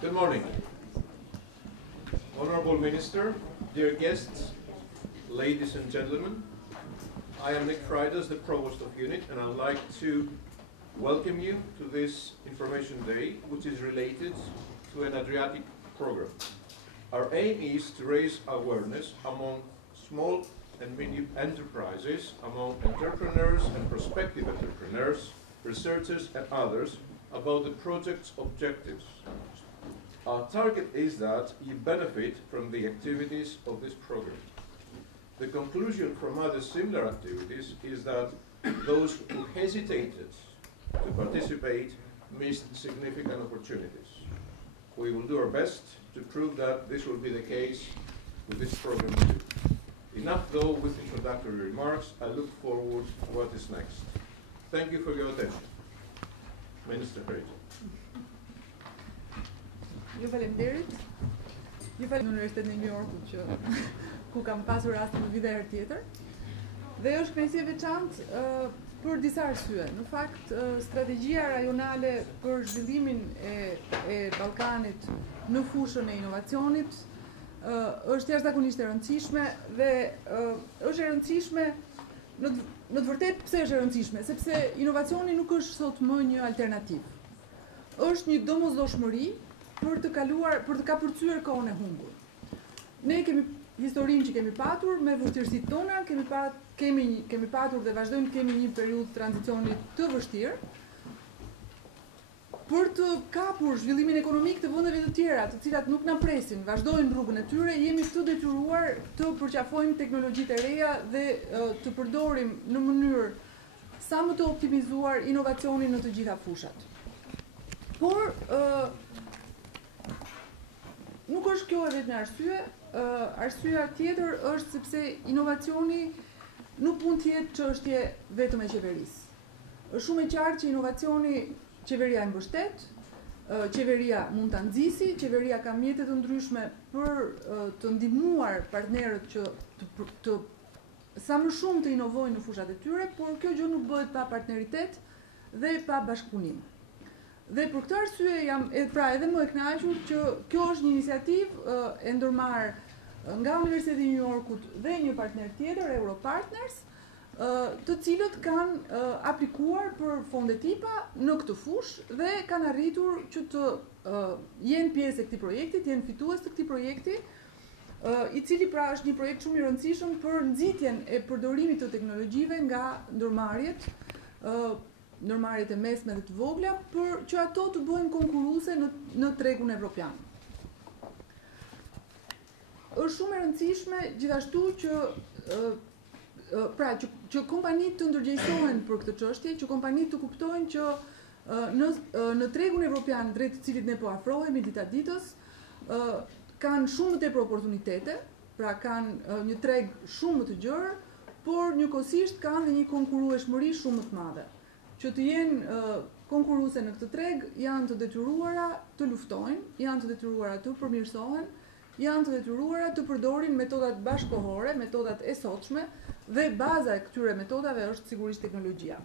Good morning. Honorable Minister, dear guests, ladies and gentlemen, I am Nick Freitas, the Provost of UNIT, and I would like to welcome you to this Information Day, which is related to an Adriatic program. Our aim is to raise awareness among small and medium enterprises, among entrepreneurs and prospective entrepreneurs, researchers and others about the project's objectives. Our target is that you benefit from the activities of this program. The conclusion from other similar activities is that those who hesitated to participate missed significant opportunities. We will do our best to prove that this will be the case with this program too. Enough though with introductory remarks. I look forward to what is next. Thank you for your attention. Minister Frejo. Ju faleminderit. Ju falem në Universitetin e New Yorkut ku kam pasur rast në vite herë tjetër. Dhe është kënaqësi e veçantë për disa arsye. Në fakt, strategjia rajonale për zhvillimin e Ballkanit në fushën e inovacionit është jashtëzakonisht e rëndësishme dhe është e rëndësishme në të vërtetë pse është e rëndësishme, sepse inovacioni nuk është sot më një alternativë. Është një domosdoshmëri për të kapërcyer kohën e humbur. Ne kemi historinë që kemi patur me vështirësitë tona, kemi patur dhe vazhdojmë të kemi një periudhë tranzicionit të vështirë për të kapur zhvillimin ekonomik të vendeve të tjera, të cilat nuk na presin, vazhdojnë rrugën e tyre, jemi të detyruar të përqafojmë teknologjitë e reja dhe të përdorim në mënyrë sa më të optimizuar inovacionin në të gjitha fushat. Por nuk është kjo e vetmja arsye, arsyeja tjetër është sepse inovacioni nuk mund të jetë çështje vetëm e qeverisë. Është shumë e qartë që inovacioni qeveria e mbështet, qeveria mund ta nxjisi, qeveria ka mjete të ndryshme për të ndihmuar partnerët që të sa më shumë të inovojnë në fushat e tyre, por kjo gjë nuk bëhet pa partneritet dhe pa bashkëpunim. Dhe për këtë arsye jam edhe më e kënaqur që kjo është një iniciativë e ndërmarrë nga Universiteti i New Yorkut dhe një partner tjetër, Europartners, të cilët kanë aplikuar për fondet IPA në këtë fushë dhe kanë arritur që të jenë pjesë e këtij projekti, të jenë fitues të këtij projekti, i cili pra është një projekt shumë i rëndësishëm për nxitjen e përdorimit të teknologjive nga ndërmarrjet e mesme dhe të vogla, për që ato të bëhen konkurruese në tregun evropian. Është shumë e rëndësishme gjithashtu që kompanitë të ndërgjegjësohen për këtë çështje, që kompanitë të kuptojnë që në tregun evropian drejt të cilit ne po afrohemi ditë ditës, kanë shumë më tepër oportunitete, pra kanë një treg shumë më të gjerë, por njëkohësisht kanë dhe një konkurrueshmëri shumë më të madhe. Që të jenë konkurruese në këtë treg, janë të detyruara të luftojnë, janë të detyruara të përmirësohen, janë të detyruara të përdorin metodat bashkëkohore, metodat e sotshme, dhe baza e këtyre metodave është sigurisht teknologjia.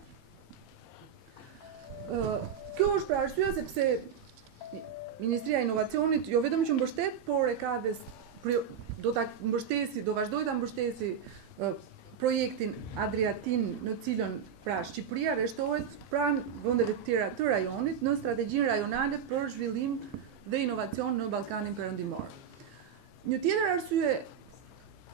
Kjo është për arsye sepse Ministria e Inovacionit jo vetëm që mbështet, por e ka dhe do vazhdoj ta mbështesi projektin Adriatin, në cilën pra Shqipëria rreshtohet pranë vendeve të tjera të rajonit në strategjinë rajonale për zhvillim dhe inovacion në Ballkanin Perëndimor. Një tjetër arsye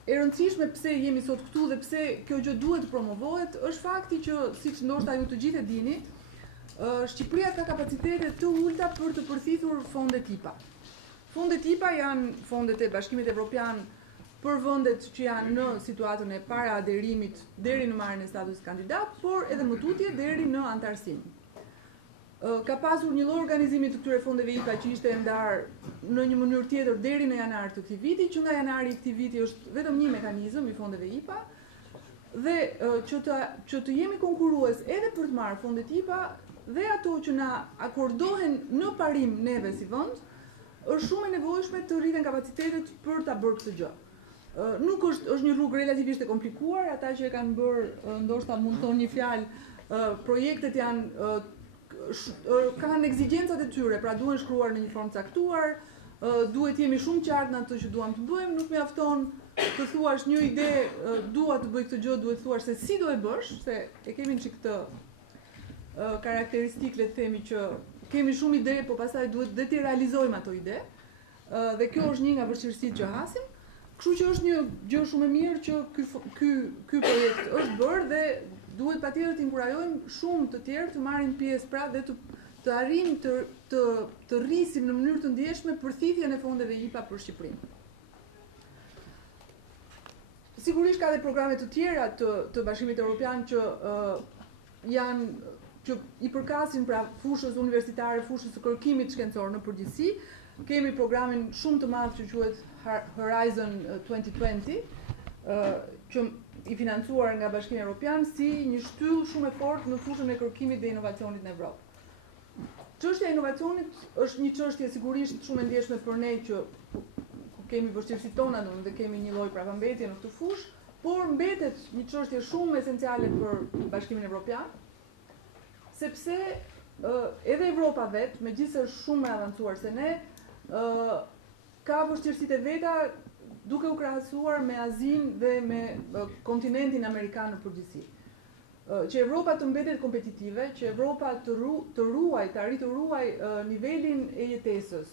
e rëndësishme pse jemi sot këtu dhe pse kjo gjë duhet të promovohet, është fakti që, siç ndoshta ju të gjithë e dini, Shqipëria ka kapacitete të ulta për të përfituar fondet IPA. Fondet IPA janë fondet e Bashkimit Evropian për vendet që janë në situatën e para aderimit deri në marrjen e statusit kandidat, por edhe më tutje deri në antarësinë. Ka pasur një lloj organizimi të këtyre fondeve IPA që ishte ndar në një mënyrë tjetër deri në janar të këtij viti, që nga janari i këtij viti është vetëm një mekanizëm i fondeve IPA, dhe që të jemi konkurrues edhe për të marrë fondet IPA dhe ato që na akordohen në parim neve si vend, është shumë e nevojshme të rriten kapacitetet për ta bërë këtë gjë. Nuk është një rrugë relativisht e komplikuar, ata që e kanë bërë ndoshta mund të thonë një fjalë, projektet janë kanë ekzigjencat e tyre, pra duhen shkruar në një formë caktuar, duhet jemi shumë qartë në atë që duam të bëjmë, nuk mjafton të thuash një ide, dua të bëj këtë gjë, duhet të thuash se si do e bësh, se e kemi çik këtë karakteristikë, le të themi që kemi shumë ide, po pastaj duhet dhe të realizojmë ato ide, dhe kjo është një nga vështirësitë që hasim. Kështu që është një gjë shumë e mirë që ky projekt është bërë dhe duhet patjetër të inkurajojmë shumë të tjerë të marrin pjesë pra dhe të arrijmë të rrisim në mënyrë të ndjeshme përthithjen e fondeve IPA për Shqipërinë. Sigurisht ka dhe programe të tjera të Bashkimit Evropian që i përkasin pra fushës universitare, fushës së kërkimit shkencor në përgjithësi. Kemi programin shumë të madh që quhet Horizon 2020, që i financuar nga Bashkimi Evropian si një shtyllë shumë e fortë në fushën e kërkimit dhe inovacionit në Evropë. Çështja e inovacionit është një çështje sigurisht shumë e ndjeshme për ne që kemi vështirësitë tona dhe kemi një lloj prapambetje në këtë fushë, por mbetet një çështje shumë esenciale për Bashkimin Evropian, sepse edhe Evropa vetë, megjithëse është shumë më e avancuar se ne, ka vështirësitë e veta duke u krahasuar me Azinë dhe me kontinentin amerikan në përgjithësi. Që Evropa të mbetet kompetitive, që Evropa të arrijë të ruaj nivelin e jetesës,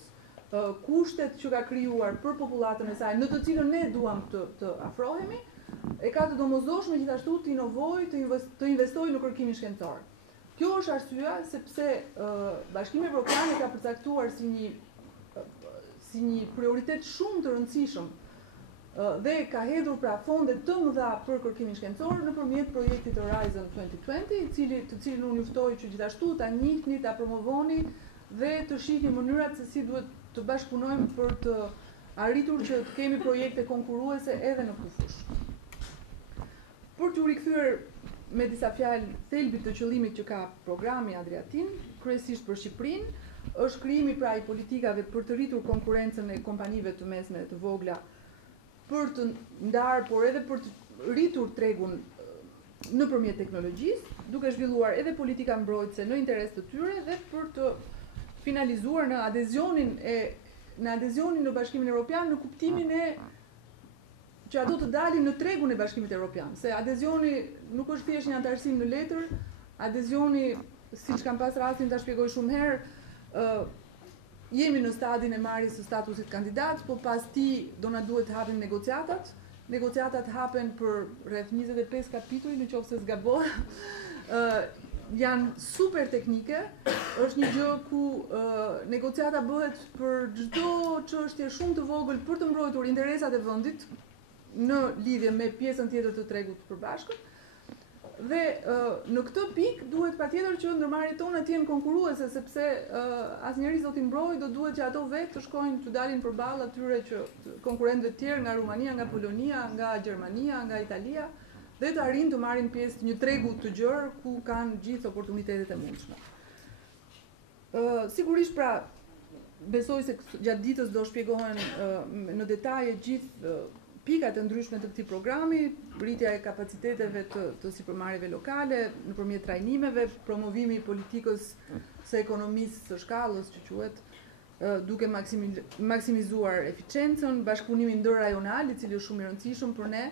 kushtet që ka krijuar për popullatën e saj, në të cilën ne duam të afrohemi, e ka të domosdoshme gjithashtu të inovojë, të investojë në kërkimin shkencor. Kjo është arsyeja sepse Bashkimi Evropian e ka përcaktuar si një prioritet shumë të rëndësishëm dhe ka hedhur pra fonde të mëdha për kërkimin shkencor nëpërmjet projektit Horizon 2020, të cilin unë juftoj që gjithashtu ta njihni, ta promovoni dhe të shihni mënyrat se si duhet të bashkëpunojmë për të arritur që të kemi projekte konkurruese edhe në këtë fushë. Për t'u rikthyer me disa fjalë thelbit të qëllimit që ka programi Adriatin, kryesisht për Shqipërinë, është krijimi pra i politikave për të rritur konkurrencën e kompanive të mesme dhe të vogla, për të ndarë, por edhe për të rritur tregun nëpërmjet teknologjisë, duke zhvilluar edhe politika mbrojtëse në interes të tyre dhe për të finalizuar në adezionin në Bashkimin Evropian në kuptimin e që ato të dalin në tregun e Bashkimit Evropian, se adezioni nuk është thjesht një antarësim në letër, adezioni, siç kam pas rastin ta shpjegoj shumë herë, jemi në stadin e marrjes së statusit kandidat, po pas ti do na duhet të hapim negociatat. Negociatat hapen për rreth 25 kapituj, nëse s'gaboj. Janë super teknike, është një gjë ku negociata bëhet për çdo çështje shumë të vogël për të mbrojtur interesat e vendit në lidhje me pjesën tjetër të tregut të përbashkët. Dhe në këtë pikë duhet patjetër që ndërmarrjet tona të jenë konkurruese, sepse asnjëri do t'i mbrojë, do duhet që ato vetë të shkojnë të dalin përballë atyre që konkurrentëve të tjerë nga Rumania, nga Polonia, nga Gjermania, nga Italia, dhe të arrijnë të marrin pjesë të një tregu të gjerë ku kanë gjithë oportunitetet e mundshme. Sigurisht pra besoj se gjatë ditës do shpjegohen në detaje gjithë pikat e ndryshme të këtij programi, rritja e kapaciteteve të sipërmarrjeve lokale nëpërmjet trajnimeve, promovimi i politikës së ekonomisë së shkallës që quhet, duke maksimizuar eficiencën, bashkëpunimi ndërrajonal, i cili është shumë i rëndësishëm për ne.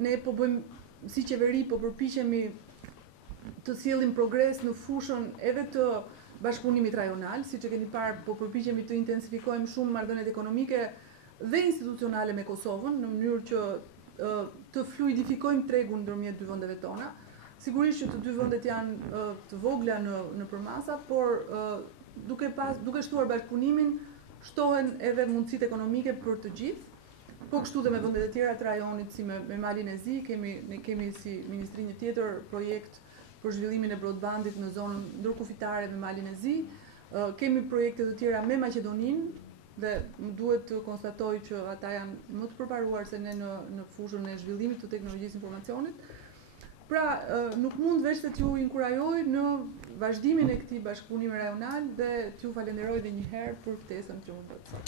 Ne po bëjmë si qeveri, po përpiqemi të sjellim progres në fushën edhe të bashkëpunimit rajonal, siç e keni parë, po përpiqemi të intensifikojmë shumë marrëdhëniet ekonomike dhe institucionale me Kosovën, në mënyrë që të fluidifikojmë tregun ndërmjet dy vendeve tona. Sigurisht që të dy vendet janë të vogla në përmasa, por duke shtuar bashkëpunimin, shtohen edhe mundësitë ekonomike për të gjithë. Po kështu dhe me vendet e tjera të rajonit, si me Malin e Zi, ne kemi si ministri një tjetër projekt për zhvillimin e broadbandit në zonën ndërkufitare me Malin e Zi. Kemi projekte të tjera me Maqedoninë, dhe më duhet të konstatoj që ata janë më të përparuar se ne në fushën e zhvillimit të teknologjisë informacionit. Pra, nuk mund veç se t'ju inkurajoj në vazhdimin e këtij bashkëpunimi rajonal dhe t'ju falenderoj edhe një herë për ftesën që më bëtë sot.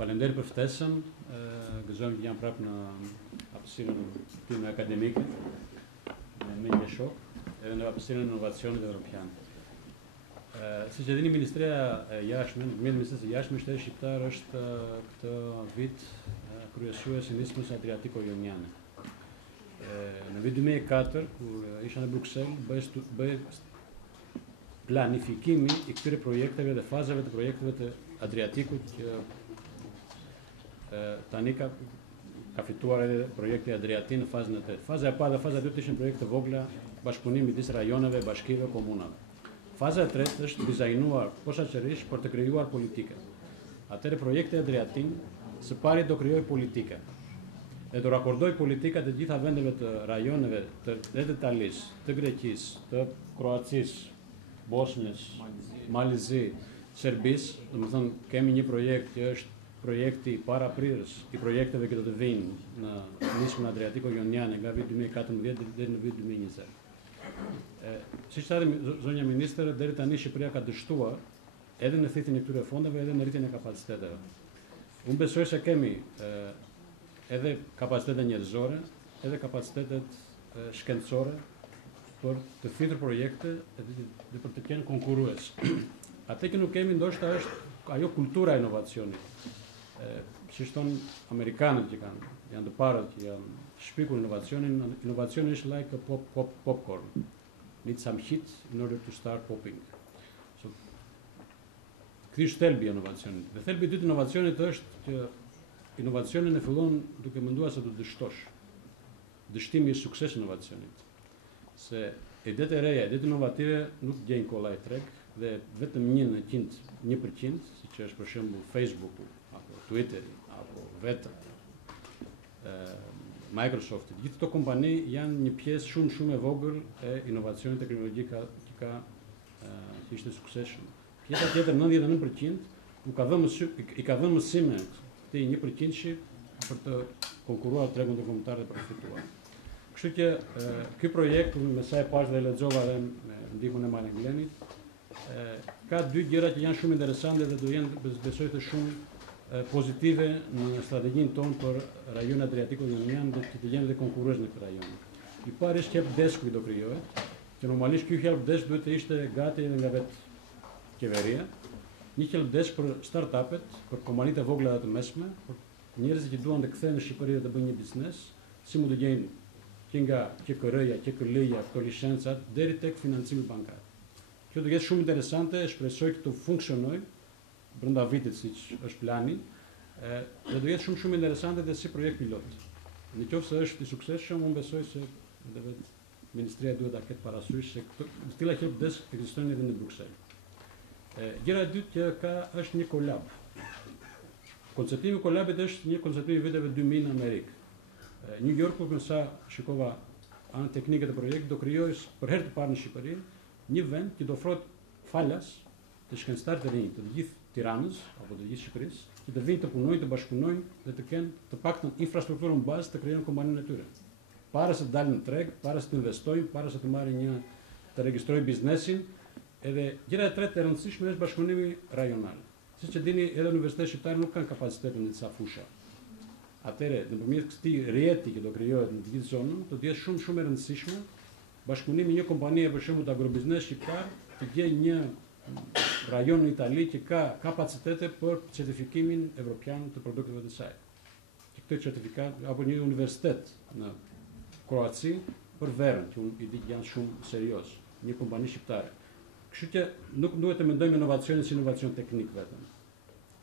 Faleminderit për ftesën, gëzojmë që jam prapë në hapësirën time akademike, me një shok, edhe në hapësirën e inovacionit evropian. Siç e dini, Ministria e Jashtme, Ministrisë së Jashtme Shtetit Shqiptar është këtë vit kryesues i nismës Adriatiko-Joniane. Në vit 2004, kur isha në Bruksel, bëj planifikimi i këtyre projekteve dhe fazave të projekteve të Adriatikut që tani ka fituar edhe projekti Adriatin në fazën e 8. Faza e parë dhe faza e dytë ishin projekte vogla, bashkëpunim midis rajoneve, bashkive, komunave. Faza e tretë është dizajnuar posaçërisht për të krijuar politike. Atëherë projekti Adriatin së pari do krijoj politike. Dhe do rakordoj politikat e gjitha vendeve të rajoneve të Italis, të Greqisë, të Kroacisë, Bosnjës, Malizi, Serbisë. Domethënë kemi një projekt që është projekti paraprirës i projekteve që do të vinë në nismën Adriatiko-Joniane nga viti 2014 deri në vitin 2020. Siç tha zonja ministër, deri tani Shqipëria ka dështuar edhe në thithjen e këtyre fondeve edhe në rritjen e kapaciteteve. Unë besoj se kemi edhe kapacitete njerëzore, edhe kapacitetet shkencore për të thithur projekte dhe për të qenë konkurrues. Atë që nuk kemi ndoshta është ajo kultura e inovacionit. Si thon amerikanët që janë të parët që janë shpikur inovacionin, inovacioni është like a popcorn. Need some heat in order to start popping. So, ky është thelbi i inovacionit. Dhe thelbi i dytë i inovacionit është që inovacionin e fillon duke menduar se do të dështosh. Dështimi i suksesit inovacionit. Se idetë e reja, idetë inovative nuk gjejnë kollaj treg dhe vetëm 1%, siç është për shembull Facebooku, Twitter, apo vetë Microsoft, gjithë këto kompani janë një pjesë shumë e vogël e inovacionit teknologjik që ka ishte suksesshëm. Pjesa tjetër 99% i ka dhënë mësime këtij 1%-shi për të konkurruar tregun ndërkombëtar dhe për të fituar. Kështu që ky projekt, me sa e pash dhe lexova dhe me ndihmën e Malin Glenit, ka dy gjëra që janë shumë interesante dhe do jenë besoj të shumë pozitive në strategjinë tonë për rajonin Adriatiko-Jonian dhe të jenë dhe konkurrues në këtë rajon. I pari është helpdesk që do krijohet, që normalisht ky helpdesk duhet të ishte gati edhe nga vetë qeveria, një helpdesk për startupet, për kompanitë e vogla dhe të mesme, për njerëzit që duan të kthehen në Shqipëri dhe të bëjnë një biznes, si mund të gjejnë që nga QKR-ja, QKL-ja, këto licencat deri tek financimi bankar. Kjo do jetë shumë interesante, shpresoj që të funksionojë brenda vitit siç është plani, dhe do jetë shumë interesante dhe si projekt pilot. Nëse është i suksesshëm, unë besoj se edhe vetë Ministria duhet ta ketë parasysh se këto stila helpdesk ekzistojnë edhe në Bruksel. Gjëra e dytë që ka është një kolab. Konceptimi i kolabit është një konceptim i viteve 2000 në Amerikë. New Yorku, me sa shikova anë teknike të projektit, do krijojë për herë të parë në Shqipëri një vend që do ofrohet falas të shkencëtarë të rinj të gjithë Tiranës apo të gjithë Shqipërisë, që të vinë të punojnë, të bashkëpunojnë dhe të kenë të paktën infrastrukturën bazë të krijojnë kompaninë e tyre. Para se të dalin në treg, para se të investojnë, para se të marrin të regjistrojnë biznesin, edhe gjëra e tretë e rëndësishme është bashkëpunimi rajonal. Siç e dini, edhe universitetet shqiptare nuk kanë kapacitetin në disa fusha. Atëherë, nëpërmjet këtij rrjeti që do krijohet në të gjithë zonën, do të jetë shumë e rëndësishme bashkëpunimi një kompanie për shembull të agrobiznes shqiptar të gjejë një rajon në Itali që ka kapacitete për certifikimin evropian të produkteve të saj. Këtë certifikat apo një universitet në Kroaci për verën, që unë i di që janë shumë serioz, një kompani shqiptare. Kështu që nuk duhet të mendojmë inovacionin si inovacion teknik vetëm.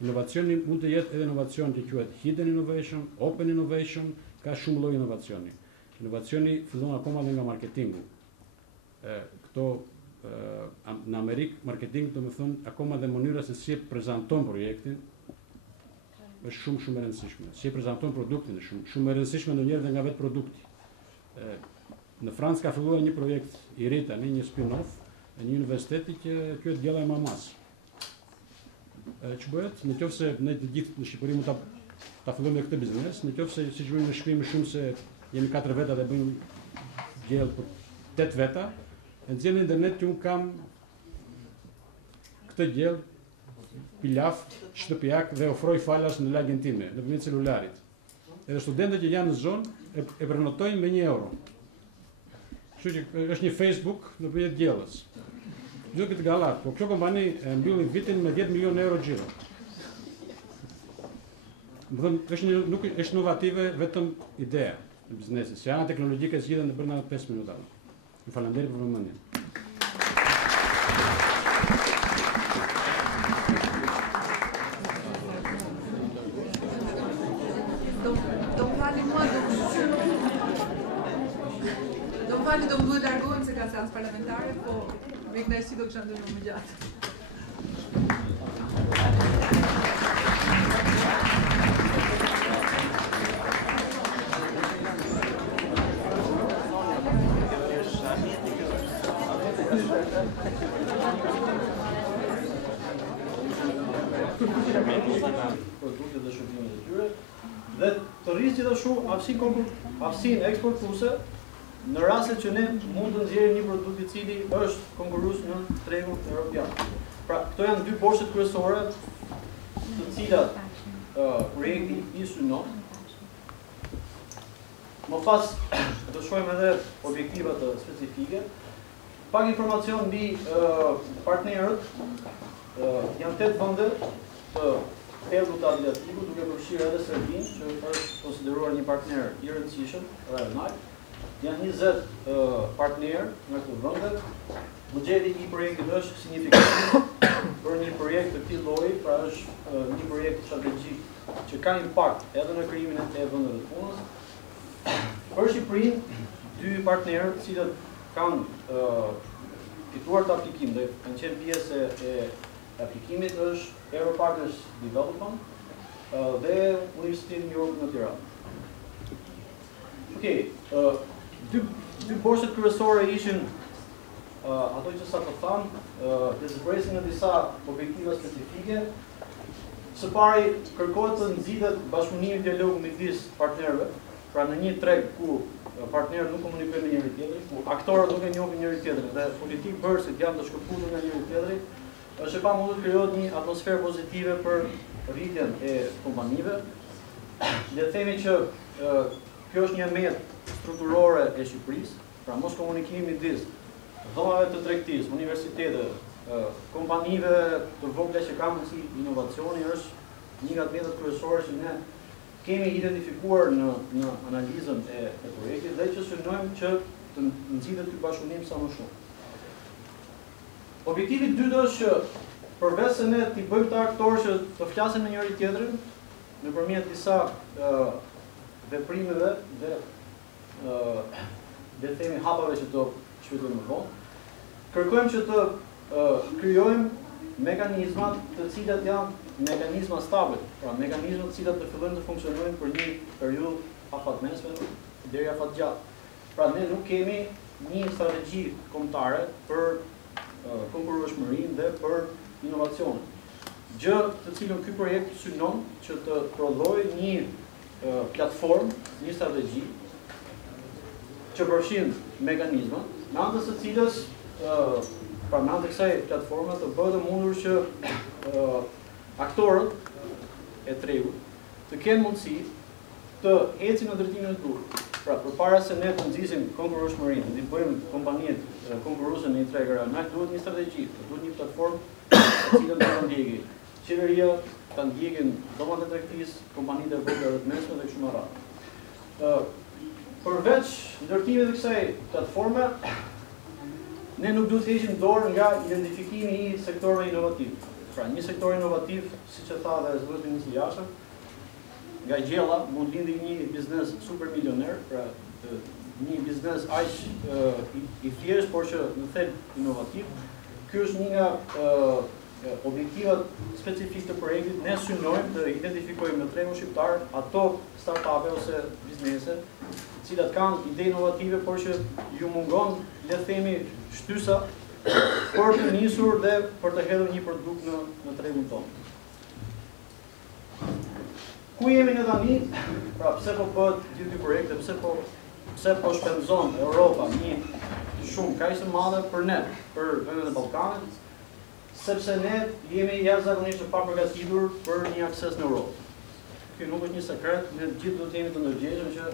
Inovacioni mund të jetë edhe inovacion që quhet hidden innovation, open innovation, ka shumë lloj inovacioni. Inovacioni fillon akoma dhe nga marketingu. Në Amerikë, marketing do të thonë akoma dhe mënyra se si e prezanton projektin është shumë e rëndësishme. Si e prezanton produktin është shumë e rëndësishme ndonjëherë dhe nga vetë produkti. Në Francë ka filluar një projekt i ri tani, një spin-off, një universiteti që quhet Gjella e Mamas. Që bëhet, në qoftë se ne të gjithë në Shqipëri mund ta fillojmë këtë biznes, në qoftë se siç bëjmë në shtëpi më shumë se jemi 4 veta dhe bëjmë gjellë për 8 veta, e nxjerr në internet që unë kam këtë gjellë pilaf shtëpiak dhe ofroj falas në lagjen time, nëpërmjet celularit. Edhe studentët që janë në zonë e prenotojnë me €1. Kështu që është një Facebook nëpërmjet gjellës. Gjë këtë gallat, po kjo kompani e mbylli vitin me 10 milionë euro xhiro. Më thënë, nuk është inovative vetëm ideja e biznesit, se janë teknologjike zgjidhen në brenda 5 minuta. Ju falenderoj për vëmendjen. Do më duhet largohem se ka seancë parlamentare, po me kënaqësi do kisha ndërtuar më gjatë. Produktet dhe shërbimet e tyre dhe të rrisë gjithashtu aftësinë eksportuese në rastet që ne mund të nxjerrim një produkt i cili është konkurrues në tregun evropian. Pra, këto janë dy boshtet kryesore të cilat projekti i synon. Më pas do shohim edhe objektivat specifike. Pak informacion mbi partnerët. Janë 8 vende të pelgut Adriatiku, duke përfshirë edhe Serbinë, që është konsideruar një partner i rëndësishëm dhe ronaq. Janë 20 partnerë në këtë vende. Buxheti i projektit është signifikativ për një projekt të këtij lloji, pra është një projekt strategjik që ka impakt edhe në krijimin e vendeve të punës. Për Shqipërinë, 2 partnerë të cilët kanë fituar të aplikim dhe kanë qenë pjesë e aplikimit është Europartners Development dhe Universiteti Europe në Tiranë. Okej, dy boshtet kryesore ishin ato që sa të thamë, të zbresin në disa objektiva specifike. Së pari, kërkohet të nxithet bashkëpunimi dialogu midis partnerëve, pra në një treg ku partnerët nuk komunikojnë me njëri tjetrin, ku aktorët nuk e njohin njëri tjetrin dhe politikë bërësit janë të shkëputur nga njëri tjetri, është e pamundur të krijohet një atmosferë pozitive për rritjen e kompanive. Le të themi që kjo është një mjet strukturore e Shqipërisë, pra mos komunikimi midis dhomave të tregtisë, universiteteve, kompanive të vogla që kanë si inovacioni është një nga mjetet kryesore që ne kemi identifikuar në analizën e projektit dhe që synojmë që të nxithet ky bashkëpunim sa më shumë. Objektivi i dytë është që përveç se ne t'i bëjmë të aktorë që të flasin me njëri tjetrin nëpërmjet disa veprimeve dhe le të themi hapave që do shpjegojmë më vonë, kërkojmë që të krijojmë mekanizmat të cilat janë mekanizma stabil, pra mekanizma të cilat të fillojnë të funksionojnë për një periudhë afatmesme deri afatgjatë. Pra ne nuk kemi një strategji kombëtare për konkurrueshmërinë dhe për inovacionin. Gjë të cilën ky projekt synon që të prodhojë një platformë, një strategji që përfshin mekanizma, në anë të cilës pra në anë të kësaj platforme të bëhet e mundur që aktorët e tregut të kenë mundësi të ecin në drejtimin e duhur. Pra, përpara se ne të nxisim konkurrueshmërinë, të bëjmë kompanitë konkurruese në një treg real, na duhet një strategji, duhet një platformë cilën do ta ndjeki qeveria, ta ndjekin dhomat e tregtisë, kompanitë e vogla dhe të mesme dhe kështu me radhë. Përveç ndërtimit të kësaj platforme, ne nuk duhet të heqim dorë nga identifikimi i sektorëve inovativ. Pra, një sektor inovativ, siç e tha dhe zëvendësi ministri Jasha, nga gjella mund lindi një biznes super milioner, pra një biznes aq i thjeshtë, por që në thelb inovativ. Ky është një nga objektivat specifik të projektit. Ne synojmë të identifikojmë në tregun shqiptar ato startupe ose biznese të cilat kanë ide inovative, por që ju mungon, le të themi, shtysa për të nisur dhe për të hedhur një produkt në tregun tonë. Ku jemi ne tani? Pra, pse po bëhet gjithë ky projekte, pse po shpenzon Europa një shumë kaq të madhe për ne, për vendet e Ballkanit, sepse ne jemi jashtëzakonisht të papërgatitur për një akses në Europë. Ky nuk është një sekret, ne gjithë do të jemi të ndërgjegjshëm që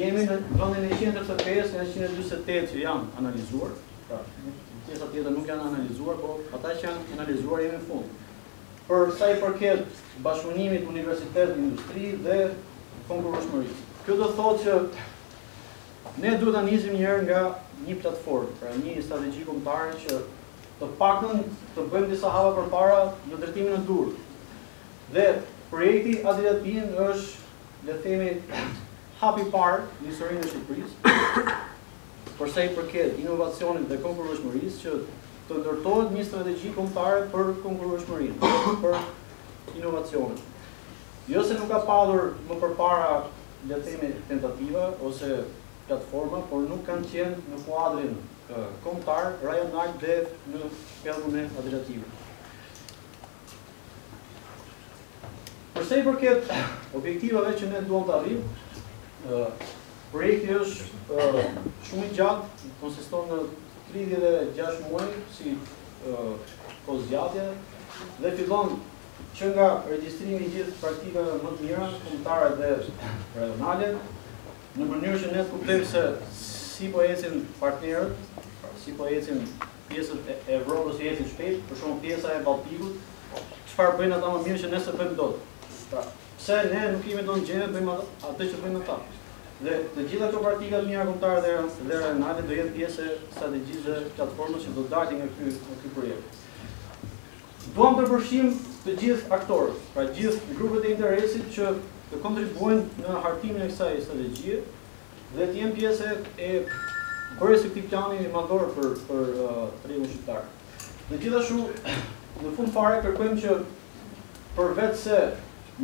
jemi në vendin e 135 nga 148 që janë analizuar. Pra, pjesa tjetër nuk janë analizuar, por ata që janë analizuar jemi në fund. Për sa i përket bashkëpunimit universitet, industri dhe konkurrueshmërisë. Kjo do thotë që ne duhet ta nisim njëherë nga një platformë, pra një strategji kombëtare që të paktën të bëjmë disa hapa përpara në drejtimin e dur. Dhe projekti Adriatin është, le të themi, hapi i parë në historinë e Shqipërisë, për sa i përket inovacionit dhe konkurrueshmërisë, që të ndërtohet një strategji kombëtare për konkurrueshmërinë, për inovacionin. Jo se nuk ka pasur më përpara, le të themi, tentativa ose platforma, por nuk kanë qenë në kuadrin kombëtar, rajonal dhe në pelgun e Adriatikut. Përsa i përket objektivave që ne duam të arrijmë, projekti është shumë i gjatë, konsiston në 36 muaj si kohëzgjatje dhe fillon që nga regjistrimi i gjithë praktikave më të mira, kombëtare dhe rajonale, në mënyrë që ne të kuptojmë se si po ecin partnerët, si po ecin pjesët e Evropës që ecin shpejt, për shembull pjesa e Balltikut, çfarë bëjnë ata më mirë që ne s'e bëjmë dot. Pra, pse ne nuk jemi do në gjendje të bëjmë atë që bëjnë ata. Dhe të gjitha këto praktika të mira kombëtare dhe rajonale do jetë pjesë e strategjisë dhe platformës që do dalin nga ky projekt. Duam të përfshijmë të gjithë aktorët, pra gjithë grupet e interesit që të kontribuojnë në hartimin e kësaj strategjie dhe të jenë pjesë e bërjes së këtij plani madhor për tregun shqiptar. Dhe gjithashtu, në fund fare kërkojmë që përveç se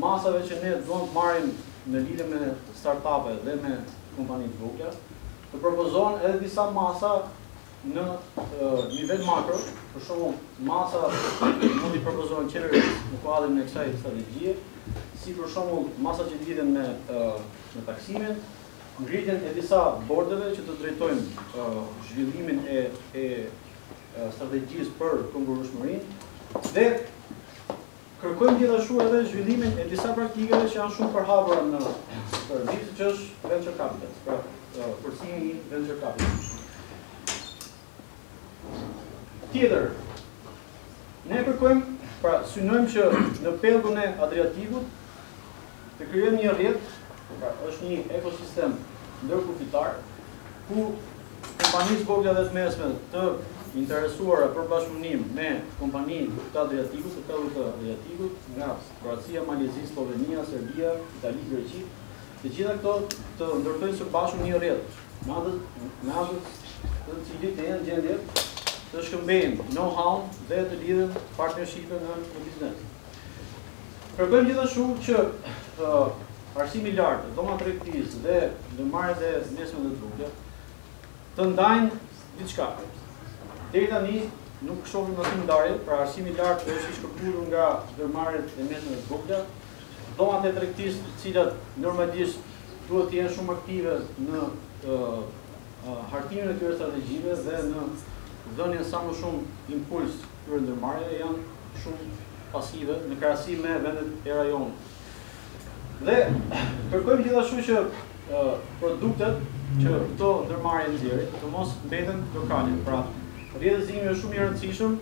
masave që ne duam të marrim në lidhje me startupe dhe me kompanitë vogla, të propozohen edhe disa masa në nivel makro, për shembull masa mund i propozohen qeverisë në kuadrin e kësaj strategjie, si për shembull masa që lidhen me taksimet, ngritjen e disa bordeve që të drejtojnë zhvillimin e strategjisë për konkurrueshmërinë dhe kërkojmë gjithashtu edhe zhvillimin e disa praktikave që janë shumë përhapura në service, që është venture capital, pra përsimi i venture capital. Tjetër, ne kërkojmë, pra synojmë që në pelgun e Adriatikut të krijojmë një rrjet, pra është një ekosistem ndërkufitar, ku kompanisë vogla dhe të mesme të interesuara për bashkëpunim me kompani të Adriatikut, të pelgut të Adriatikut, nga Kroacia, Malezi, Slovenia, Serbia, Itali, Greqi, të gjitha këto të ndërtojnë së bashku një rrjet, me anë të cilit të jenë gjendje të shkëmbejnë know-how dhe të lidhen partnershipe në biznes. Kërkojmë gjithashtu që arsimi i lartë, dhoma tregtisë dhe ndërmarrjet e mesme dhe të vogla të ndajnë diçka. Deri tani nuk shohim asnjë ndarje, pra arsimi i lartë është i shkëputur nga ndërmarrjet e mesme dhe të vogla. Dhomat e tregtisë, të cilat normalisht duhet të jenë shumë aktive në hartimin e këtyre strategjive dhe në dhënien sa më shumë impuls këtyre ndërmarrjeve, janë shumë pasive në krahasim me vendet e rajonit. Dhe kërkojmë gjithashtu që produktet që këto ndërmarrje nxjerrin të mos mbeten lokale. Pra, rrjedhëzimi është shumë i rëndësishëm,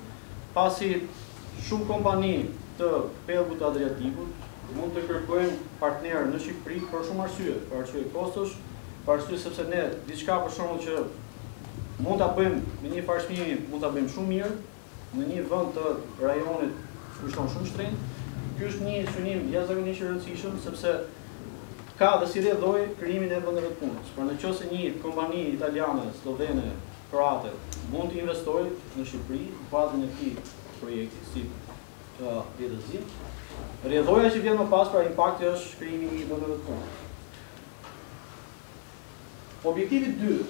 pasi shumë kompani të pellgut të Adriatikut mund të kërkojmë partnerë në Shqipëri për shumë arsye, për arsye kostosh, për arsye sepse ne diçka për shembull që mund ta bëjmë me një farë çmimi, mund ta bëjmë shumë mirë në një vend të rajonit kushton shumë shtrenjtë. Ky është një synim jashtëzakonisht i rëndësishëm sepse ka dhe si rrjedhoj krijimin e vendeve të punës. Por nëse një kompani italiane, slovene, kroate mund të investojë në Shqipëri në bazën e këtij projekti si rrjedhëzim, rrjedhoja që vjen më pas pra impakti është krijimi i vendeve të punës. Objektivi 2.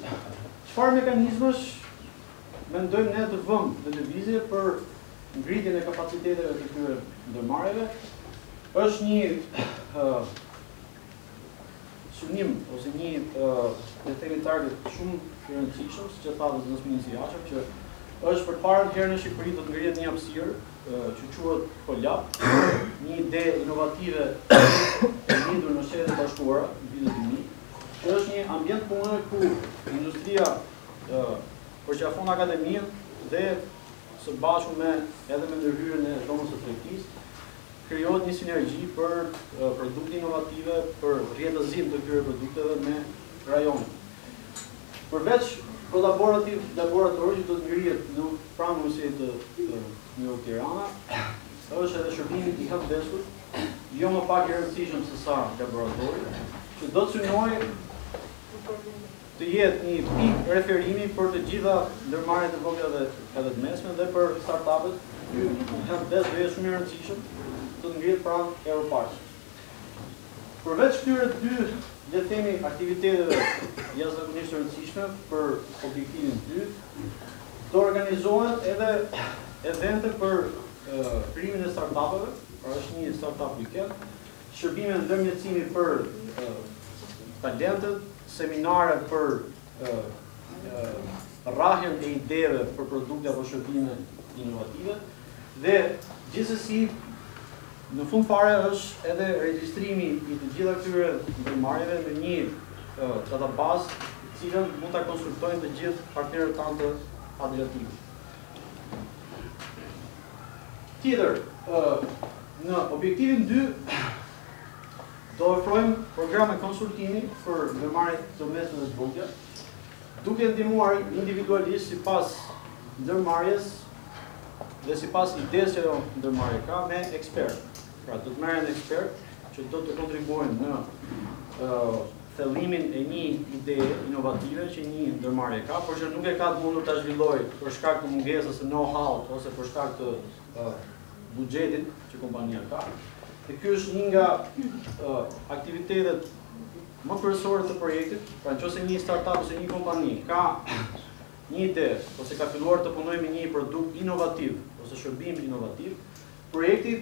Çfarë mekanizmash mendojmë ne të vëmë në lëvizje për ngritjen e kapaciteteve të këtyre ndërmarrjeve? Është një synim ose një le të themi target shumë i rëndësishëm, siç e tha zëvendësi ministri Jashar, që është për të parë herë në Shqipëri do të ngrihet një hapësirë që quhet Kolab, një ide inovative e lindur në Shtetet e Bashkuara në vitin 2000. Që është një ambient pune ku industria përqafon akademinë dhe së bashku edhe me ndërhyrjen e dhomës së tregtisë krijohet një sinergji për produkte inovative, për rrjedhëzim të këtyre produkteve me rajonin. Përveç laboratori që do të ngrihet në pranë Universitetit të New Tirana, është edhe shërbimi i helpdeskut, jo më pak i rëndësishëm se sa laboratori, që do të synojë të jetë një pikë referimi për të gjitha ndërmarrjet e vogla dhe edhe të mesme dhe për startupet. Ky helpdesk do jetë shumë i rëndësishëm të ngrihet pranë Europark. Përveç këtyre dy, le të themi, aktiviteteve jashtëzakonisht të rëndësishme për objektivin 2, do organizohet edhe evente për krijimin e startupeve, pra është një startup weekend, shërbime ndërmjetësimi për talentet, seminare për rrahjen e ideve për produkte apo shërbime inovative dhe gjithsesi në fund fare është edhe regjistrimi i të gjitha këtyre ndërmarrjeve në një databazë të cilën mund ta konsultojnë të gjithë partnerët tanë të Adriatikut. Tjetër, në objektivin 2 do ofrojmë programe konsultimi për ndërmarrjet të mesme dhe të vogla, duke ndihmuar individualisht sipas ndërmarrjes dhe sipas idesë që ndërmarrja ka me ekspert. Pra do të merren ekspert që do të kontribuojnë në thellimin e një ide inovative që një ndërmarrje ka, por që nuk e ka të mundur ta zhvillojë për shkak të mungesës së know-how ose për shkak të buxhetit që kompania ka. Dhe ky është një nga aktivitetet më kryesore të projektit. Pra nëse një startup ose një kompani ka një ide ose ka filluar të punojë me një produkt inovativ ose shërbim inovativ, projekti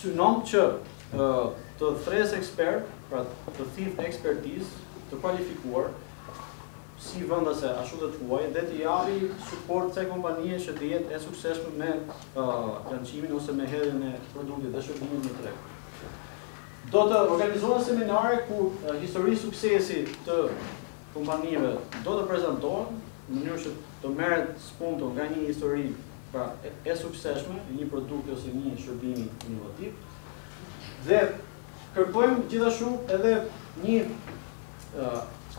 synon që të thresë ekspert, pra të thithë ekspertizë të kualifikuar si vendase ashtu dhe të huaj dhe të japi suport kësaj kompanie që të jetë e suksesshme me lancimin ose me hedhjen e produktit dhe shërbimit në treg. Do të organizohen seminare ku histori suksesi të kompanive do të prezantohen në mënyrë që të merret spunto nga një histori pra e suksesshme e një produkti ose një shërbimi inovativ. Dhe kërkojmë gjithashtu edhe një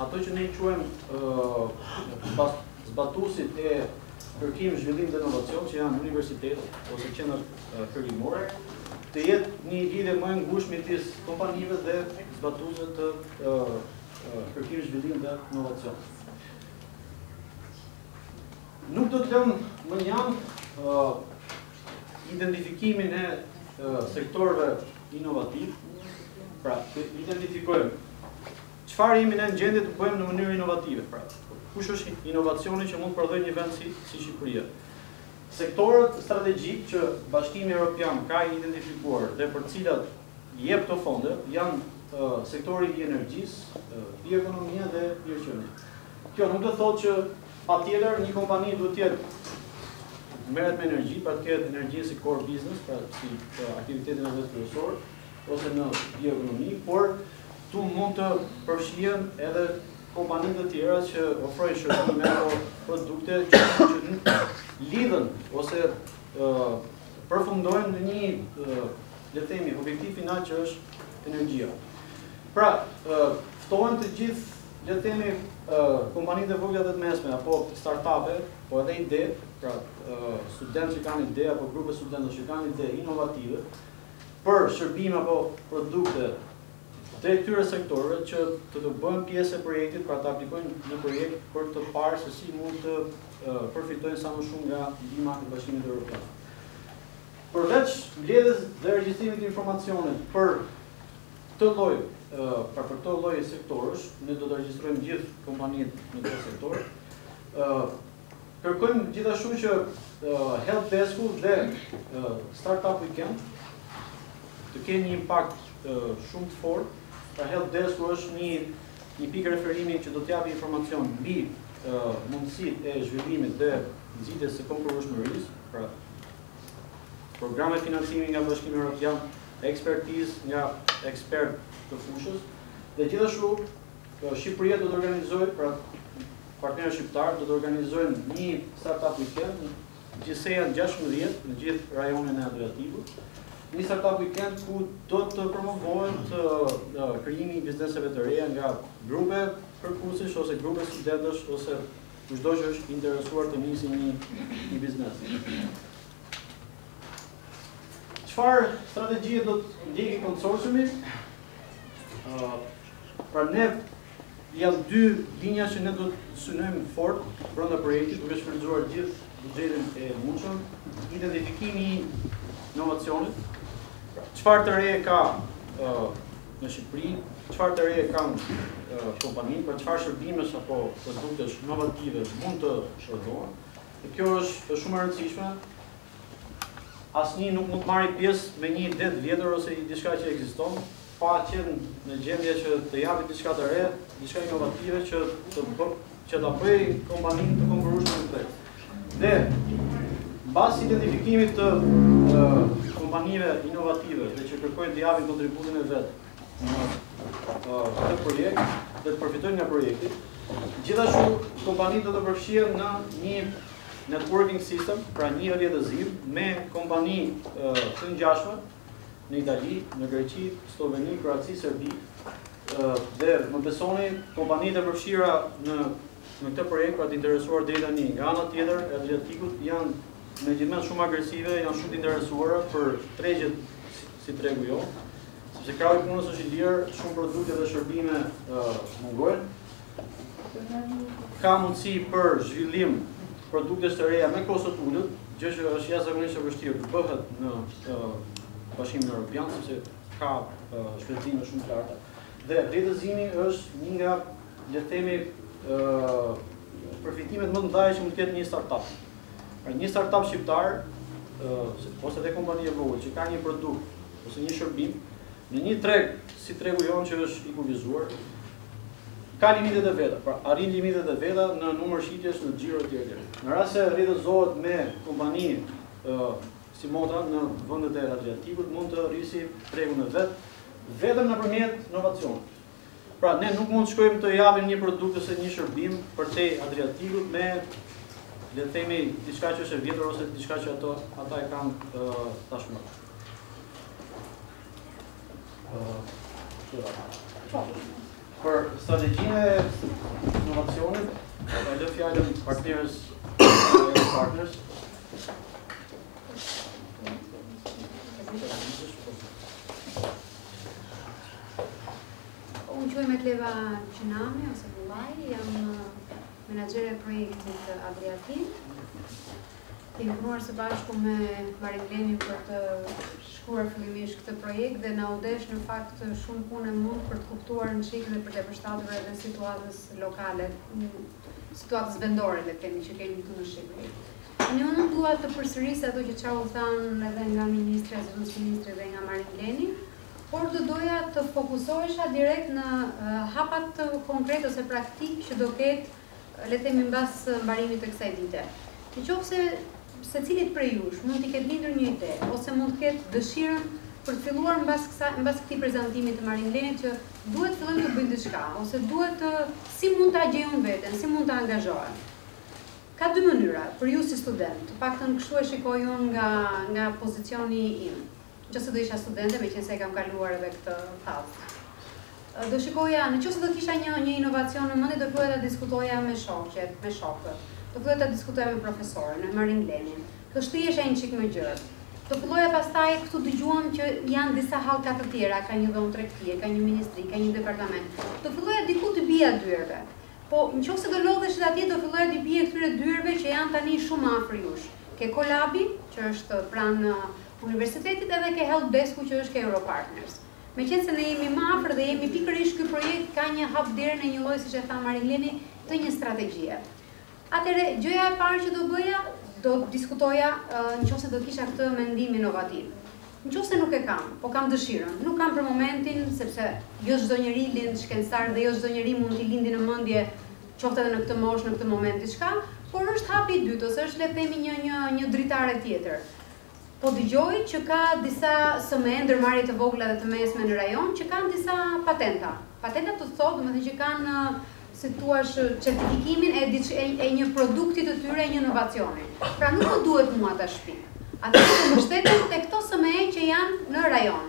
ato që ne i quajmë zbatuesit e kërkim zhvillim dhe inovacion, që janë universitetet ose qendrat kërkimore, të jetë një lidhje më e ngushtë midis kompanive dhe zbatuesve të kërkim zhvillim dhe inovacion. Nuk do të lëm më njanë identifikimin e sektorëve inovativ, pra të identifikojmë çfarë jemi ne në gjendje të bëjmë në mënyrë inovative, pra kush është inovacioni që mund të prodhojë një vend si Shqipëria. Sektorët strategjik që Bashkimi Evropian ka identifikuar dhe për të cilat jep këto fonde janë sektori i energjisë, bioekonomia dhe bioqënia. Kjo nuk do thotë që patjetër një kompani duhet të jetë merret me energji, pra të ketë energji si core business, pra si aktivitetin e vetë kryesor, ose në bioekonomi, por tu mund të përfshihen edhe kompanitë të tjera që ofrojnë shërbime apo produkte që lidhen ose përfundojnë në një, le të themi, objektiv final që është energjia. Pra, ftohen të gjithë, le të themi, kompanitë e vogla dhe të mesme, apo startupe, po edhe ide, pra studentë që kanë ide, apo grupe studentësh që kanë ide inovative, për shërbime apo produkte të këtyre sektorëve që të bëhen pjesë e projektit, pra të aplikojnë në projekt për të parë se si mund të përfitojnë sa më shumë nga ndihma e Bashkimit Evropian. Përveç mbledhjes dhe regjistrimit të informacionit për këtë lloj, pra për këtë lloj sektorësh, ne do të regjistrojmë gjithë kompanitë në këtë sektor. Kërkojmë gjithashtu që helpdesk-u dhe startup weekend të kenë një impakt shumë të fortë. Pra helpdesk-u është një pikë referimi që do t'japi informacion mbi mundësitë e zhvillimit dhe nxitjes së konkurrueshmërisë, pra programe financimi nga Bashkimi Evropian, ekspertizë nga ekspert të fushës, dhe gjithashtu Shqipëria do të organizojë, pra partnerët shqiptar do të organizojnë një startup weekend gjithsej në 16 në gjithë rajonin e Adriatikut. Një startup weekend ku do të promovohet krijimi i bizneseve të reja nga grupe kërkuesish ose grupe studentësh ose kushdo që është interesuar të nisi një biznes. Çfarë strategjie do të ndjekë konsorciumi? Pra ne janë dy linja që ne do të synojmë fort brenda projektit, duke shfrytzuar gjithë buxhetin e mundshëm, identifikimi i inovacionit, çfarë të re ka në Shqipëri, çfarë të re kanë kompanitë, për çfarë shërbimesh apo produktesh inovative mund të shërbohen. Dhe kjo është shumë e rëndësishme. Asnjë nuk mund të marrë pjesë me një ide të vjetër ose diçka që ekziston, pa qenë në gjendje që të japi diçka të re, diçka inovative që ta bëjë kompaninë të konkurrueshme në treg. Dhe mbas identifikimit të kompanive inovative dhe që kërkojnë të japin kontributin e vet në këtë projekt dhe të përfitojnë nga projekti, gjithashtu kompanitë do të përfshihen në një networking system, pra një rrjedhëzim me kompani të ngjashme në Itali, në Greqi, Sloveni, Kroaci, Serbi, dhe më besoni, kompanitë e përfshira në këtë projekt, pra të interesuar deri tani nga ana tjetër e Adriatikut janë me gjithmonë shumë agresive, janë shumë të interesuara për tregjet si tregu jo, sepse krahu i punës është i lirë, shumë produkte dhe shërbime mungojnë. Ka mundësi për zhvillim produktesh të reja me kosto të ulët, gjë që është jashtëzakonisht e vështirë të bëhet në Bashkimin Evropian, sepse ka shpenzime shumë të larta. Dhe rrjedhëzimi është një nga, le të themi, përfitimet më të mëdha që mund të ketë një startup. Pra një startup shqiptar ose edhe kompani e vogël që ka një produkt ose një shërbim në një treg si tregu jon që është i kuvizuar, ka limitet e veta, pra arrin limitet e veta në numër shitjes, në xhiro etj. Në rast se rrjedhëzohet me kompani si Mota në vendet e Adriatikut, mund të rrisi tregun e vet vetëm nëpërmjet inovacionit. Pra ne nuk mund të shkojmë të japim një produkt ose një shërbim përtej Adriatikut me, le të themi, diçka që është e vjetër ose diçka që ata e kanë tashmë. Për strategjinë e inovacionit, e lë fjalën partners. Unë quaj me Kleva Qinami, ose Bullaj, jam menaxhere e projektit Adriatik. Kemi punuar së bashku me Marin Glenin për të shkruar fillimisht këtë projekt dhe na u desh në fakt shumë punë e mund për të kuptuar në çik dhe për të përshtatur edhe situatës lokale, situatës vendore le të themi që kemi këtu në Shqipëri. Unë nuk dua të përsëris ato që çau thanë edhe nga ministri, zëvendës ministri dhe nga Marin Gleni, por do doja të fokusohesha direkt në hapat konkret ose praktik që do ketë, le të themi, mbas mbarimit të kësaj vite. Nëse secilit prej jush mund t'i ketë lindur një ide ose mund të ketë dëshirën për të filluar mbas këtij prezantimi të Marin Glenit që duhet fillojmë të bëjmë diçka ose duhet si mund ta gjejmë veten, si mund ta angazhohen. Ka dy mënyra për ju si student, të paktën kështu e shikoj unë nga pozicioni im. Nëse do isha studente, meqense e kam kaluar edhe këtë fazë. Do shikoja, nëse do kisha një inovacion në mendje, do filloja ta diskutoja me shokët, do filloja ta diskutoja me profesorën, me Marin Lenin. Do shtriesha një çik më gjërë. Do filloja pastaj këtu dëgjuam që janë disa hallka të tjera, ka një dhomë tregtie, ka një ministri, ka një departament. Do filloja diku të bija dyerve. Po, nëse do lodhesh atje, do filloja të bie këtyre dyerve që janë tani shumë afër jush. Ke Kolabi, që është pranë universitetit, edhe ke Helpdesku, që është ke Europartners. Meqense ne jemi më afër dhe jemi pikërisht ky projekt ka një hapdere në një lloj, siç e tha Marileni, të një strategjie. Atëherë, gjëja e parë që do bëja, do diskutoja nëse do kisha këtë mendim inovativ. Nëse nuk e kam, po kam dëshirën. Nuk kam për momentin, sepse jo çdo njeri lind shkencëtar dhe jo çdo njeri mund t'i lindi në mendje, qoftë edhe në këtë moshë, në këtë moment diçka, por është hapi i dytë ose është le të themi një dritare tjetër. Po dëgjoj që ka disa SME, ndërmarrje të vogla dhe të mesme në rajon, që kanë disa patenta. Patenta të thotë, domethënë që kanë, si thua, certifikimin e një produkti të tyre, një inovacioni. Pra nuk më duhet mua ta shpik. Atëherë të mbështeten tek këto SME që janë në rajon.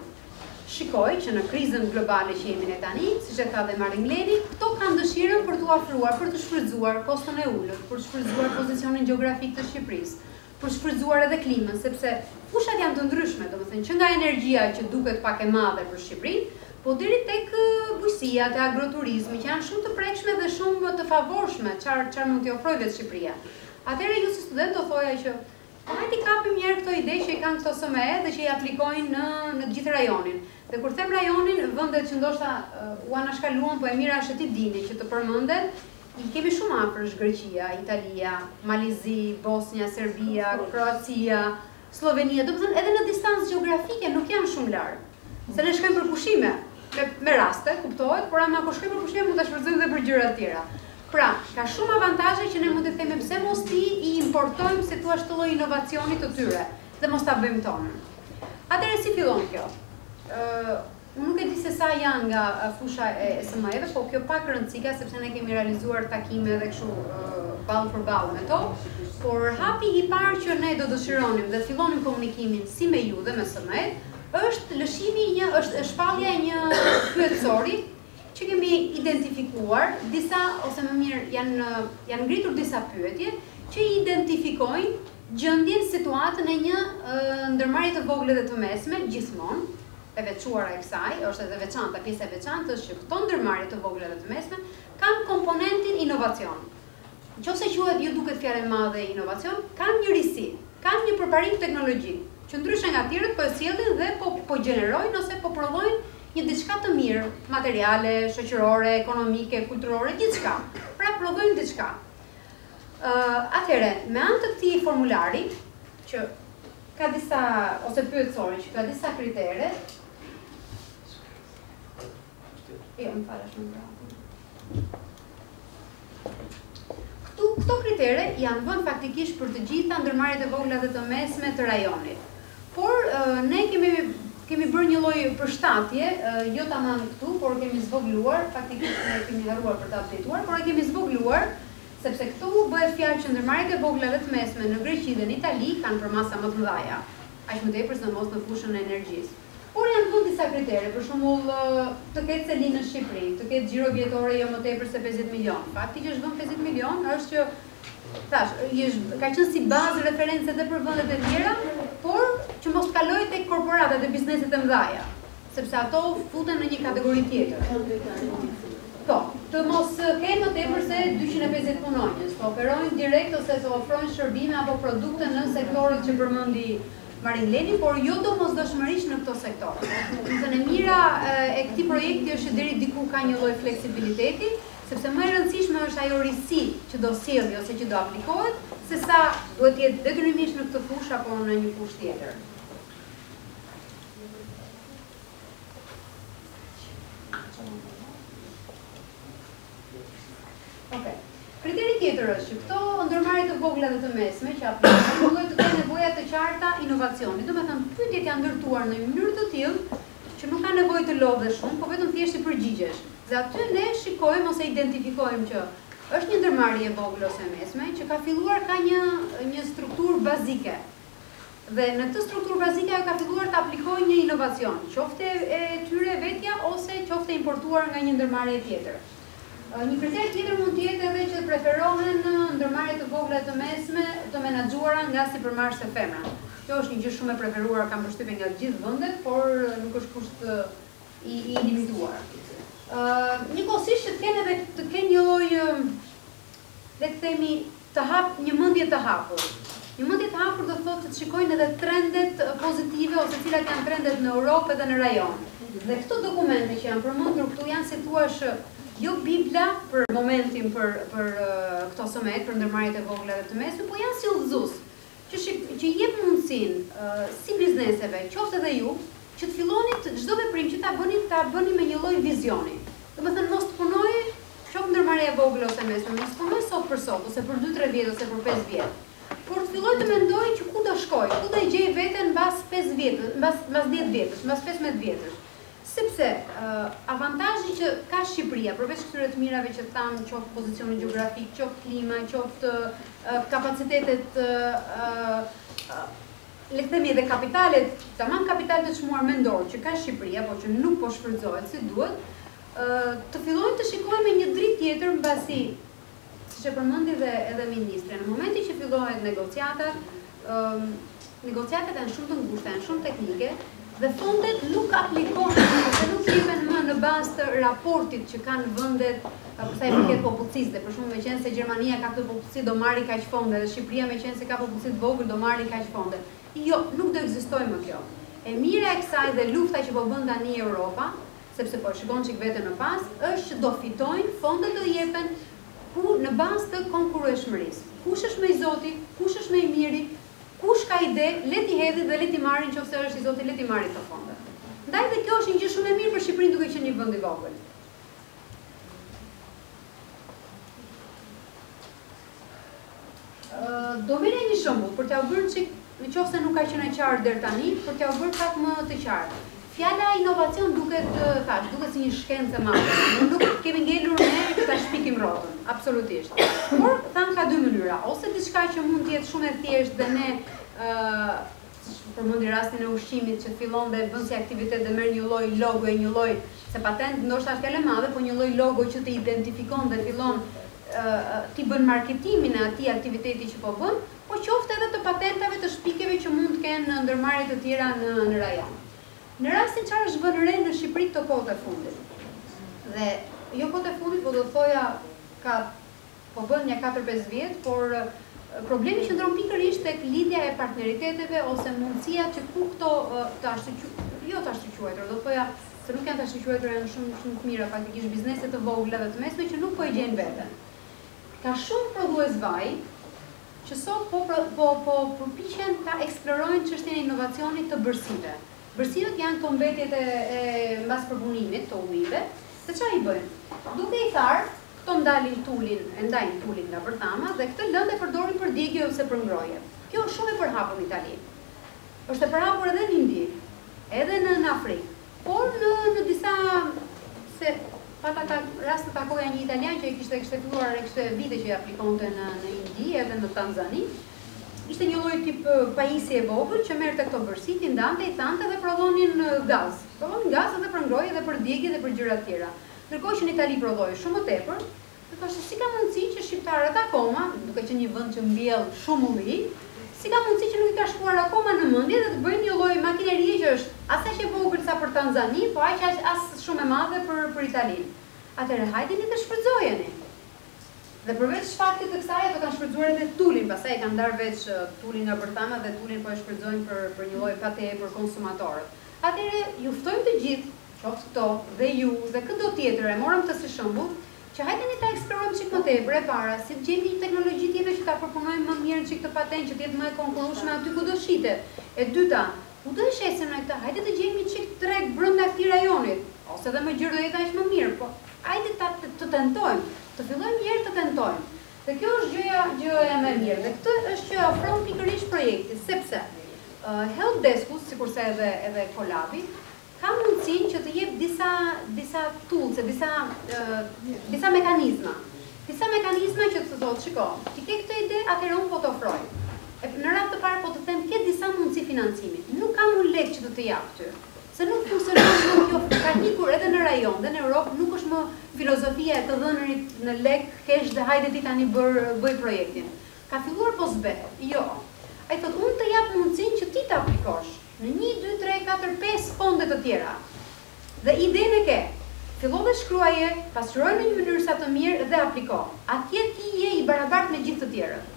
Shikoj që në krizën globale që jemi ne tani, siç e tha dhe Marin Leni, këto kanë dëshirën për t'u afruar, për të shfrytzuar koston e ulët, për të shfrytzuar pozicionin gjeografik të Shqipërisë, për të shfrytzuar edhe klimën, sepse fushat janë të ndryshme, domethënë që nga energjia që duket pak e madhe për Shqipërinë, po deri tek bujësia, te agroturizmi, që janë shumë të prekshme dhe shumë të favorshme, çfarë mund t'i ofrojë vetë Shqipëria. Atëherë ju si student do thoja që hajde kapim njerë këto ide që i kanë këto SME dhe që i aplikojnë në gjithë rajonin. Dhe kur them rajonin, vendet që ndoshta u anashkaluan, po e mira është ti dini që të përmendet, i kemi shumë afër, është Greqia, Italia, Malizi, Bosnia, Serbia, Kroacia, Slovenia, domethënë edhe në distancë gjeografike nuk janë shumë larg. Se ne shkojmë për pushime, me raste, kuptohet, por ama kur shkojmë për pushime mund ta shfrytëzojmë edhe për gjëra të tjera. Pra, ka shumë avantazhe që ne mund të themi pse mos i importojmë si thua këtë lloj inovacioni të tyre dhe mos ta bëjmë tonën. Atëherë si fillon kjo? Unë nuk e di se sa janë nga fusha e SME-ve, po kjo pak rëndësika sepse ne kemi realizuar takime edhe kështu ballë për ballë me to, por hapi i parë që ne do dëshironim dhe fillonim komunikimin si me ju dhe me SME, është lëshimi është shpallja e një pyetësori që kemi identifikuar disa, ose më mirë janë ngritur disa pyetje që i identifikojnë gjendjen, situatën e një ndërmarrje të vogël dhe të mesme gjithmonë, e veçuara e kësaj, është edhe veçanta, pjesa e veçantë është që këto ndërmarrje të vogla dhe të mesme kanë komponentin inovacion. Nëse quhet ju duket fjalë e madhe inovacion, kanë një risi, kanë një përparim teknologjik, që ndryshe nga tjerët po e sjellin dhe po gjenerojnë ose po prodhojnë një diçka të mirë, materiale, shoqërore, ekonomike, kulturore, gjithçka. Pra prodhojnë diçka. Atëherë, me anë të këtij formulari, që ka disa ose pyetësori që ka disa kritere. Më falesh më bravo. Këto kritere janë vënë faktikisht për të gjitha ndërmarrjet e vogla dhe të mesme të rajonit. Por ne kemi bërë një lloj përshtatje, jo tamam këtu, por kemi zvogëluar, faktikisht ne kemi harruar për të updateuar, por e kemi zvogëluar sepse këtu bëhet fjalë që ndërmarrjet e vogla dhe të mesme në Greqi dhe në Itali kanë për masa më të mëdha, aq më tepër se mos në fushën e energjisë. Por janë vënë disa kritere, për shembull, të ketë selin në Shqipëri, të ketë xhiro vjetore jo më tepër se 50 milion. Fakti që është vënë 50 milion është që ka qenë si bazë referencë edhe për vendet e tjera, por që mos kalojë tek korporatat e bizneset e mëdha, sepse ato futen në një kategori tjetër. Po, të mos kenë më tepër se 250 punonjës, të operojnë direkt ose të ofrojnë shërbime apo produkte në sektorët që përmendi Marin Leni, por jo domosdoshmërisht në këto sektore. Domethënë e mira e këtij projekti është që deri diku ka një lloj fleksibiliteti, sepse më e rëndësishme është ajo risi që do sjellë ose që do aplikohet, sesa duhet të jetë detyrimisht në këtë fushë apo në një fushë tjetër. Okej. Kriteri tjetër është që këto ndërmarrje të vogla dhe të mesme që aplikojnë duhet të kenë nevoja të qarta inovacioni. Domethënë pyetjet janë ndërtuar në një mënyrë të tillë që nuk ka nevojë të lodhesh shumë, por vetëm thjesht të përgjigjesh. Dhe aty ne shikojmë ose identifikojmë që është një ndërmarrje e vogël ose e mesme që ka filluar ka një strukturë bazike. Dhe në këtë strukturë bazike ajo ka filluar të aplikojë një inovacion, qofte e tyre vetja ose qofte importuar nga një ndërmarrje tjetër. Një kriter tjetër mund të jetë edhe që preferohen ndërmarrje të vogla të mesme të menaxhuara nga sipërmarrëse femra. Kjo është një gjë shumë e preferuar, kam përshtypjen nga të gjithë vendet, por nuk është kusht i limituar. Njëkohësisht që të kenë një lloj, le të themi, një mendje të hapur. Një mendje të hapur do thotë të shikojnë edhe trendet pozitive ose cilat janë trendet në Europë dhe në rajon. Dhe këto dokumente që janë përmendur këtu janë si thua jo bibla për momentin për këto somet, për ndërmarrjet e vogla dhe të mesme, po janë si udhëzues që jep mundësinë si bizneseve, qoftë edhe ju, që të fillonit çdo veprim që ta bëni me një lloj vizioni. Domethënë mos të punoj qoftë ndërmarrje e vogël ose mesme, mos të punoj sot për sot, ose për 2-3 vjet ose për 5 vjet. Por të filloj të mendoj që ku do shkoj, ku do i gjej veten mbas 5 vjetësh, mbas 10 vjetësh, mbas 15 vjetësh. Sepse avantazhi që ka Shqipëria, përveç këtyre të mirave që thamë, qoftë pozicioni gjeografik, qoftë klima, qoftë kapacitetet, le të themi edhe kapitalet, tamam kapitalet të çmuar mendor që ka Shqipëria, por që nuk po shfrytëzohet si duhet, të fillojnë të shikojnë me një dritë tjetër mbasi, siç e përmendi edhe ministri, në momentin që fillohen negociatat, negociatat janë shumë të ngushta, janë shumë teknike, dhe fondet nuk aplikohen ose nuk jepen më në bazë të raportit që kanë vendet për sa i përket popullsisë. Për shembull, meqense se Gjermania ka këtë popullsi do marrë kaq fonde, dhe Shqipëria meqense se ka popullsi të vogël do marrë kaq fonde. Jo, nuk do ekzistojë më kjo. E mira e kësaj dhe lufta që po bën tani Europa, sepse po shikon çik veten në pas, është që do fitojnë, fondet do jepen në bazë të konkurrueshmërisë. Kush është më i zoti, kush është më i miri, kush ka ide, le t'i hedhë dhe le t'i marrin, nëse është i zoti, le t'i marrin këto fonde. Ndaj dhe kjo është një gjë shumë e mirë për Shqipërinë duke qenë një vend i vogël. Do merrja një shembull për t'ia bërë çik, nëse nuk ka qenë e qartë deri tani, për t'ia bërë pak më të qartë. Fjala inovacion duket si një shkencë e madhe. Nuk kemi ngelur ne që ta shpikim rrotën, absolutisht. Por thamë ka dy mënyra, ose diçka që mund të jetë shumë e thjeshtë dhe ne përmendi rastin e ushqimit që fillon dhe bën si aktivitet dhe merr një lloj logo, një lloj, se patent ndoshta është fjalë e madhe, por një lloj logo që të identifikon dhe fillon ti bën marketimin e atij aktiviteti që po bën, po qoftë edhe të patentave të shpikjeve që mund të kenë ndërmarrje të tjera në rajon. Në rastin çfarë është vënë re në Shqipëri këto kohë të fundit. Dhe jo kohë të fundit, po do të thoja po bën një 4-5 vjet, por problemi qëndron pikërisht tek lidhja e partneriteteve ose mundësia që ku këto të ashtuquajtur, do të thoja se nuk janë të ashtuquajtur, janë shumë të mira faktikisht biznese të vogla dhe të mesme që nuk po e gjejnë veten. Ka shumë prodhues vaj që sot po përpiqen ta eksplorojnë çështjen e inovacionit të bërësive. Bërësivet janë këto mbetjet e mbas përpunimit të ujve, dhe çfarë i bëjnë? Duke i tharë, këto ndajnë tulin nga bërthama dhe këtë lëndë e përdorin për djegje ose për ngroje. Kjo është shumë e përhapur në Itali. Është e përhapur edhe në Indi, edhe në Afrikë, por në disa se pata ka rast të takoja një italian që kishte filluar kishte vite që aplikonte në Indi edhe në Tanzani. Ishte një lloj tip pajisje e vogël që merrte këto bërësi, i ndante, i thante dhe prodhonin gaz. Prodhonin gaz edhe për ngroje dhe për djegje dhe për gjëra të tjera. Ndërkohë që në Itali prodhoi shumë më tepër, dhe thoshte si ka mundësi që shqiptarët akoma, duke qenë një vend që mbjell shumë ulli, si ka mundësi që nuk i ka shkuar akoma në mendje dhe të bëjnë një lloj makinerie që është as aq e vogël sa për Tanzani, po aq as shumë e madhe për Italinë. Atëherë hajdeni të shfrytëzojeni. Dhe përveç faktit të kësaj do kanë shfrytzuar edhe tulin, pastaj kanë ndarë veç tulin nga bërthama dhe tulin po e shfrytëzojnë për një lloj pate për konsumatorët. Atëherë ju ftojmë të gjithë, qoftë këto dhe ju dhe këto tjetër, e morëm këtë si shembull, që hajdeni ta eksplorojmë çik më tepër e para, si të gjejmë një teknologji tjetër që ta përpunojmë më mirë çik të patentë që të jetë më e konkurrueshme aty ku do shitet. E dyta, ku do e shesim ne këtë? Hajde të gjejmë një çik treg brenda këtij rajonit, ose edhe më gjërë do jetë aq më mirë, po hajde të tentojmë. Të fillojmë një herë të tentojmë. Dhe kjo është gjëja më e mirë. Dhe këtë është që ofron pikërisht projekti, sepse helpdesku, sikurse edhe Kolabi, ka mundësinë që të jep disa tools, disa mekanizma disa mekanizma që të thotë, shiko, ti ke këtë ide, atëherë unë po të ofroj. Në radhë të parë po të them, ke disa mundësi financimi. Nuk kam unë lek që të jap ty. Se nuk funksionon më kjo, ka ikur edhe në rajon dhe në Europë, nuk është më filozofia e të dhënërit në lek, kesh dhe hajde ti tani bëj projektin. Ka filluar po s'behet. Jo. Ai thotë, unë të jap mundësinë që ti të aplikosh në 1, 2, 3, 4, 5 fonde të tjera. Dhe idenë e ke. Fillo dhe shkruaje, pasqyroj në një mënyrë sa të mirë dhe apliko. Atje ti je i barabartë me gjithë të tjerët.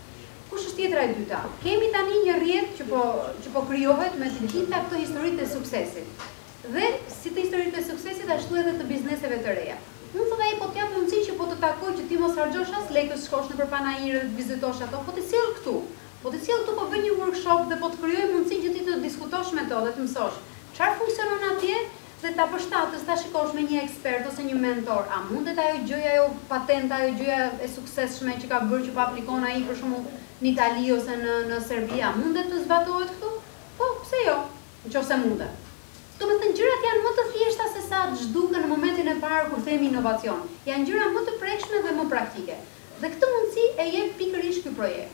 Kush është tjetra e dyta? Kemi tani një rrjet që po krijohet me të gjitha këto historitë e suksesit. Dhe si të historitë e suksesit ashtu edhe të bizneseve të reja. Unë thotë ai po t'jap mundësi që po të takoj që ti mos harxhosh as lekës, shkosh nëpër Panajirë dhe të vizitosh ato, po të sjell këtu. Po të sjell këtu, po bëj një workshop dhe po të krijoj mundësi që ti të diskutosh me to dhe të mësosh çfarë funksionon atje dhe ta përshtatësh, ta shikosh me një ekspert ose një mentor, a mundet ajo gjëja, ajo patenta, ajo gjëja e suksesshme që ka bërë që po aplikon ai për shembull në Itali ose në Serbi, a mundet të zbatohet këtu? Po, pse jo? Nëse mundet. Do të thënë gjërat janë më të thjeshta se sa zhduken në momentin e parë kur themi inovacion. Janë gjëra më të prekshme dhe më praktike. Dhe këtë mundësi e jep pikërisht ky projekt.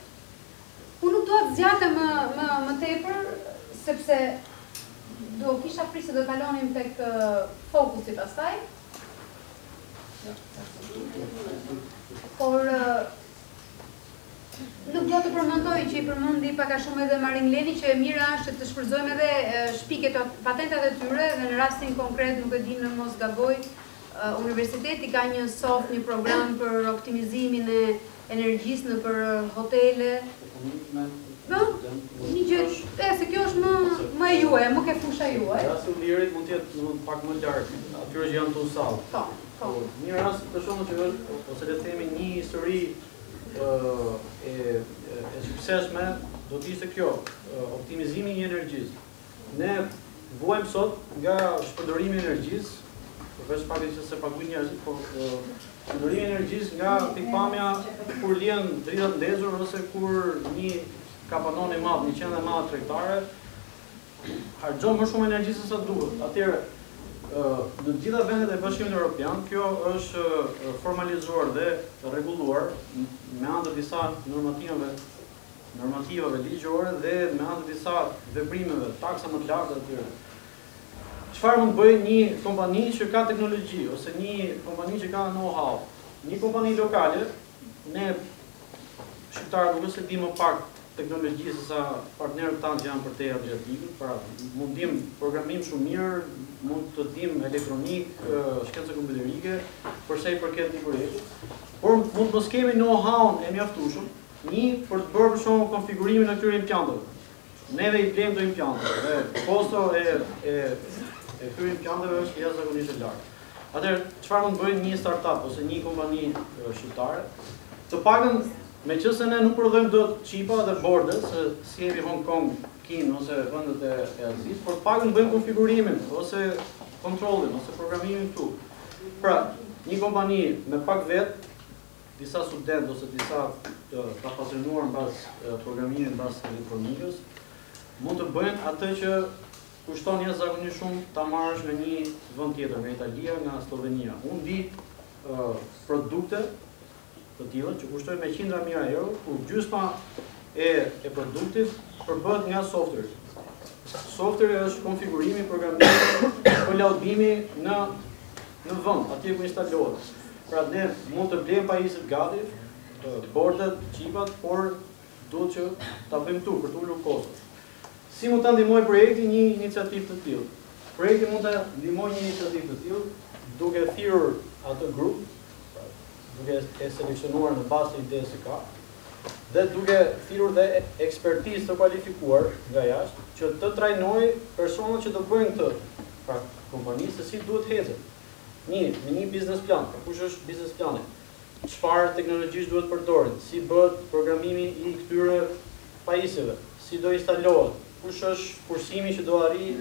Unë nuk dua të zgjatem më tepër sepse do kisha frikë se do kalonim tek fokusi pastaj. Por nuk do të përmendoj që i përmendi pak a shumë edhe Marin Leni që e mira është të shfrytëzojmë edhe shpiket patentat e tyre dhe në rastin konkret nuk e di në mos gaboj universiteti ka një program për optimizimin e energjisë nëpër hotele. Një gjë, se kjo është më e juaj, më ke fusha juaj. Rasti i Ulirit mund të jetë pak më larg, atyre që janë të usall. Po. Një rast për shkakun që ose le të themi një histori e suksesshme do të ishte kjo, optimizimi i energjisë. Ne vuajmë sot nga shpërdorimi i energjisë, përveç faktit që se paguajnë njerëzit, po shpërdorimi i energjisë nga pikpamja kur lihen dritat ndezur ose kur një kapanon i madh, një qendër e madhe tregtare harxhon më shumë energji se sa duhet. Atëherë, në të gjitha vendet e Bashkimit Evropian, kjo është formalizuar dhe rregulluar me anë të disa normativave ligjore dhe me anë të disa veprimeve, taksa më të larta atyre. Çfarë mund bëjë një kompani që ka teknologji ose një kompani që ka know-how? Një kompani lokale, ne shqiptarët nuk se di më pak teknologji se sa partnerët tanë që janë për te Adriatikut, pra mund dim programim shumë mirë, mund të dim elektronik, shkencë kompjuterike, përse i përket një projekti, por mund mos kemi know-how e mjaftueshëm, një për të bërë për shumë konfigurimin e këtyre implanteve. Neve i blejmë të implanteve, dhe kosto e këtyre implanteve është jashtëzakonisht e lartë. Atëherë, çfarë mund bëjë një startup ose një kompani shqiptare? Të paktën meqense ne nuk prodhojmë dot qipa dhe borde, se si jemi Hong Kong, Kinë ose vendet e Azisë, por të paktën bëjmë konfigurimin ose kontrollin ose programimin këtu. Pra, një kompani me pak vet, disa studentë ose disa të pasionuar mbas programimit, mbas elektronikës, mund të bëjnë atë që kushton jashtëzakonisht shumë ta marrësh në një vend tjetër, nga Italia, nga Slovenia. Unë di produkte të tilla që kushtojnë me qindra mijëra euro, ku gjysma e produktit përbëhet nga software. Software është konfigurimi, programimi, kolaudimi në vend, atje ku instalohet. Pra ne mund të blejmë pajisjet gati, bordet, qipat, por duhet që ta bëjmë këtu për të ulur kostot. Si mund ta ndihmojë projekti një iniciativë të tillë? Projekti mund ta ndihmojë një iniciativë të tillë duke thirrur atë grup, duke e seleksionuar në bazë të idesë që ka, dhe duke thirrur dhe ekspertizë të kualifikuar nga jashtë që të trajnojë personat që do bëjnë këtë, pra kompanisë se si duhet hecet. Me një biznes plan, kush është biznes plani? Çfarë teknologjish duhet përdoret? Si bëhet programimi i këtyre pajisjeve? Si do instalohet? Kush është kursimi që do arrijë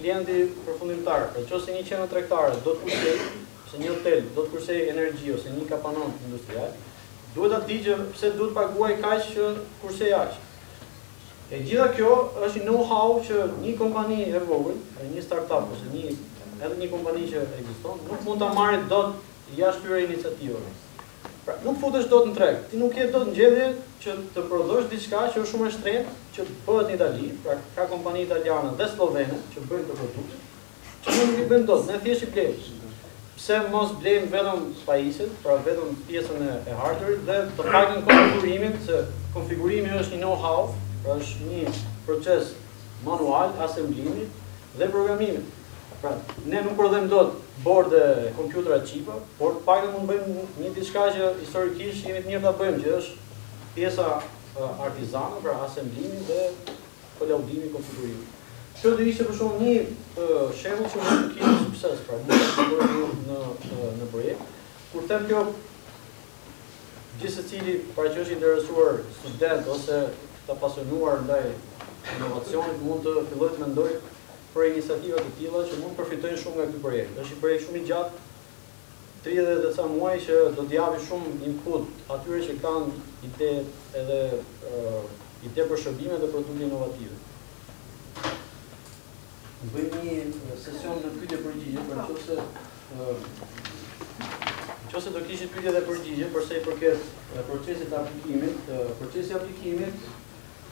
klienti përfundimtar? Nëse një qendër tregtare do të kursejë, ose një hotel do të kursejë energji ose një kapanon industrial, duhet ta di që pse duhet paguaj kaq që kursej aq. E gjitha kjo është know-how që një kompani e vogël, një startup ose edhe një kompani që ekziston, nuk mund ta marrë dot jashtë këtyre iniciativave. Pra, nuk futesh dot në treg. Ti nuk je dot në gjendje që të prodhosh diçka që është shumë e shtrenjtë, që bëhet në Itali, pra ka kompani italiane dhe slovene që bëjnë të produkte, që nuk i bën dot, ne thjesht i blejmë. Pse mos blejmë vetëm pajisjet, pra vetëm pjesën e hardware dhe të paktën konfigurimin, se konfigurimi është një know-how, pra është një proces manual, assemblimi dhe programimi. Pra, ne nuk prodhojmë dot borde kompjutera qipa, por të paktën mund bëjmë një diçka që historikisht jemi të mirë ta bëjmë, që është pjesa artizane, pra assemblimi dhe kolaudimi, konfigurimi. Kjo do ishte për shembull një shembull që mund të kishte sukses, pra mund të bëjmë në projekt. Kur them kjo, gjithsecili para që është interesuar student ose të apasionuar ndaj inovacionit mund të fillojë të mendojë për iniciativa të tilla që mund të përfitojnë shumë nga ky projekt. Është një projekt shumë i gjatë, 30 dhe ca muaj që do të japë shumë input atyre që kanë ide edhe ide për shërbime dhe produkte inovative. Bëjmë një sesion në pyetje-përgjigje, për nëse do kishit pyetje dhe përgjigje përsa i përket procesit të aplikimit, procesi i aplikimit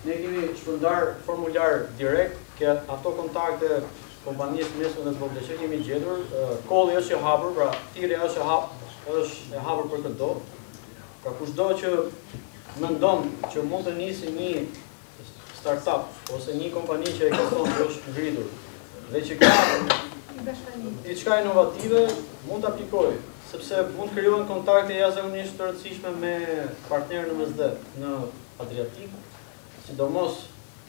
ne kemi shpërndar formular direkt ke ato kontakte kompanisë mesme dhe të vogla që kemi gjetur. Kolli është i hapur, pra thirrja është e hapur për këto. Pra kushdo që mendon që mund të nisë një startup ose një kompani që e ka thonë që është ngritur dhe që ka diçka inovative, mund të aplikojë, sepse mund të krijohen kontakte jashtëzakonisht të rëndësishme me partnerë në MSD në Adriatik, sidomos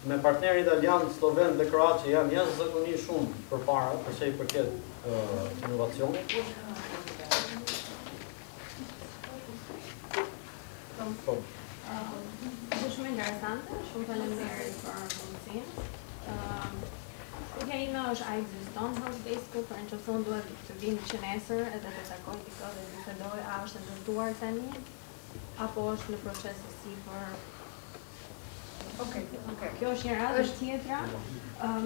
me partnerë italian, sloven dhe kroat që janë jashtëzakonisht shumë përpara përsa i përket inovacionit. Është shumë interesante, shumë faleminderit për mundësinë. Pyetja ime është, a ekziston Housebase-ku, për në qoftë unë duhet të vinë që nesër edhe të takoj dikë dhe të bisedoj, a është ndërtuar tani, apo është në proces të sipër? Okej. Kjo është një radhë tjetra,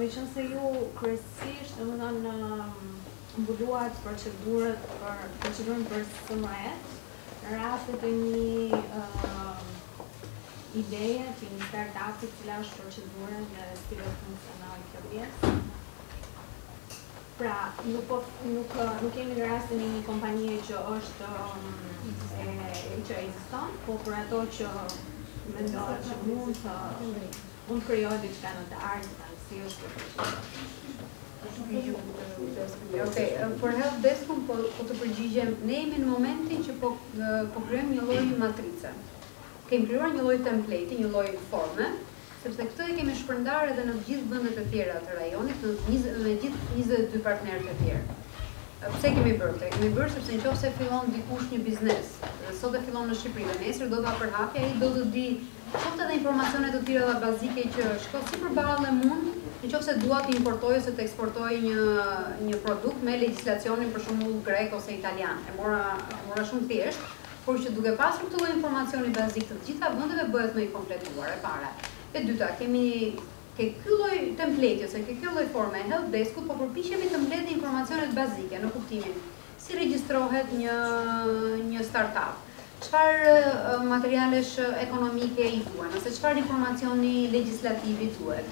meqense ju kryesisht, domethënë, mbuluat procedurën për SME-t, në raste të një ideje të një startup-i, cila është procedurën dhe si do funksionojë kjo pjesë. Pra, nuk kemi në rastin e një kompanie që është që ekziston, po për ato që mendohet që mund të krijojë diçka në të ardhmen, si është kjo procedurë. Okej, për helpdesk-un po të përgjigjem, ne jemi në momentin që po krijojmë një lloj matrice. Kemi krijuar një lloj template, një lloj forme, sepse këtë e kemi shpërndar edhe në të gjithë vendet e tjera të rajonit, në gjithë 22 partnerët e tjerë. Pse kemi bërë këtë? Kemi bërë sepse nëse fillon dikush një biznes, dhe sot e fillon në Shqipëri dhe nesër do ta përhapë, ai do të di qoftë edhe informacione të tjera dhe bazike që shko si përballë e mund, nëse dua të importoj ose të eksportoj një produkt me legjislacionin për shembull grek ose italian. E mora shumë thjesht, por që duke pasur këtë lloj informacioni bazik të gjitha vendeve bëhet më i kompletuar, e para. E dyta, ke ky lloj template ose ke ky lloj forme helpdesk-ut, po përpiqemi të mbledhim informacionet bazike në kuptimin si regjistrohet një startup, çfarë materialesh ekonomike i duhen, ose çfarë informacioni legjislativ i duhet,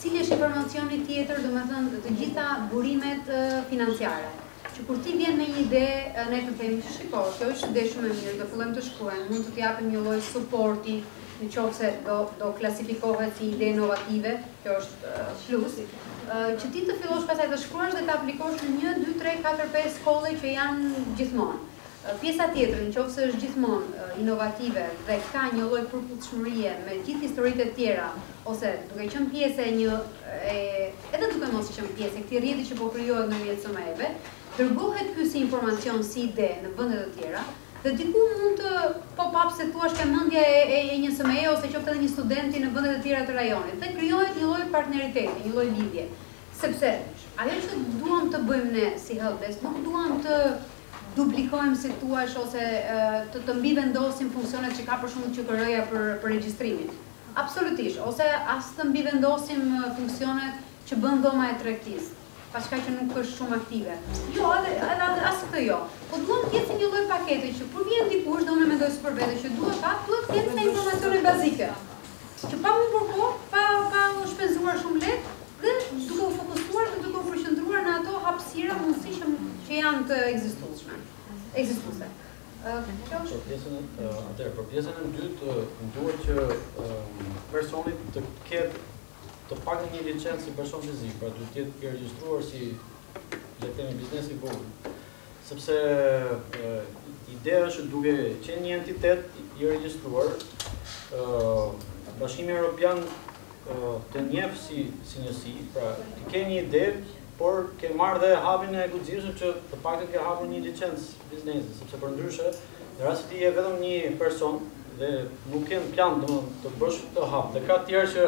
cili është informacioni tjetër, domethënë të gjitha burimet financiare. Që kur ti vjen me një ide, ne të themi që shiko, kjo është ide shumë e mirë, do fillojmë të shkruajmë, mund të t'japim një lloj suporti, nëse do klasifikohet si ide inovative, kjo është plus, që ti të fillosh pastaj të shkruash dhe të aplikosh në 1, 2, 3, 4, 5 shkolle që janë gjithmonë. Pjesa tjetër, nëse është gjithmonë inovative dhe ka një lloj përputhshmërie me gjithë historitë e tjera, ose duke qenë pjesë edhe duke mos qenë pjesë e këtij rrjeti që po krijohet nëpërmjet SME-ve, dërgohet ky si informacion, si ide në vende të tjera. Dhe diku mund të pop-up se thua ke mendje e një SME ose qoftë edhe një studenti në vendet e tjera të rajonit. Dhe krijohet një lloj partneriteti, një lloj lidhje. Sepse ajo që duam të bëjmë ne si helpdesk, nuk duam të duplikojmë si thua ose të mbivendosim funksionet që ka për shembull QKR-ja për regjistrimin. Absolutisht, ose as të mbivendosim funksionet që bën dhoma e tregtisë. paska që nuk është shumë aktive. Jo, edhe as këtë jo. Po duhet të jetë një lloj pakete që kur vjen dikush, do unë mendoj si për vete që duhet të jetë sa informacione bazike. Që pa më përko, pa u shpenzuar shumë lehtë, dhe duke u fokusuar dhe duke u përqendruar në ato hapësira, mundësi që janë të ekzistuese. Për pjesën e dytë, duhet që personit të ketë të paktën një licencë si person fizik, pra duhet të jetë i regjistruar si le të themi biznesi i vogël. Sepse ideja është duke qenë një entitet i regjistruar, Bashkimi Evropian të njeh si njësi, pra ti ke një ide, por ke marrë dhe hapin e guximshëm që të paktën ke hapur një licencë biznesi, sepse përndryshe, në rast se ti je vetëm një person dhe nuk ke plan të bësh këtë hap, dhe ka të tjerë që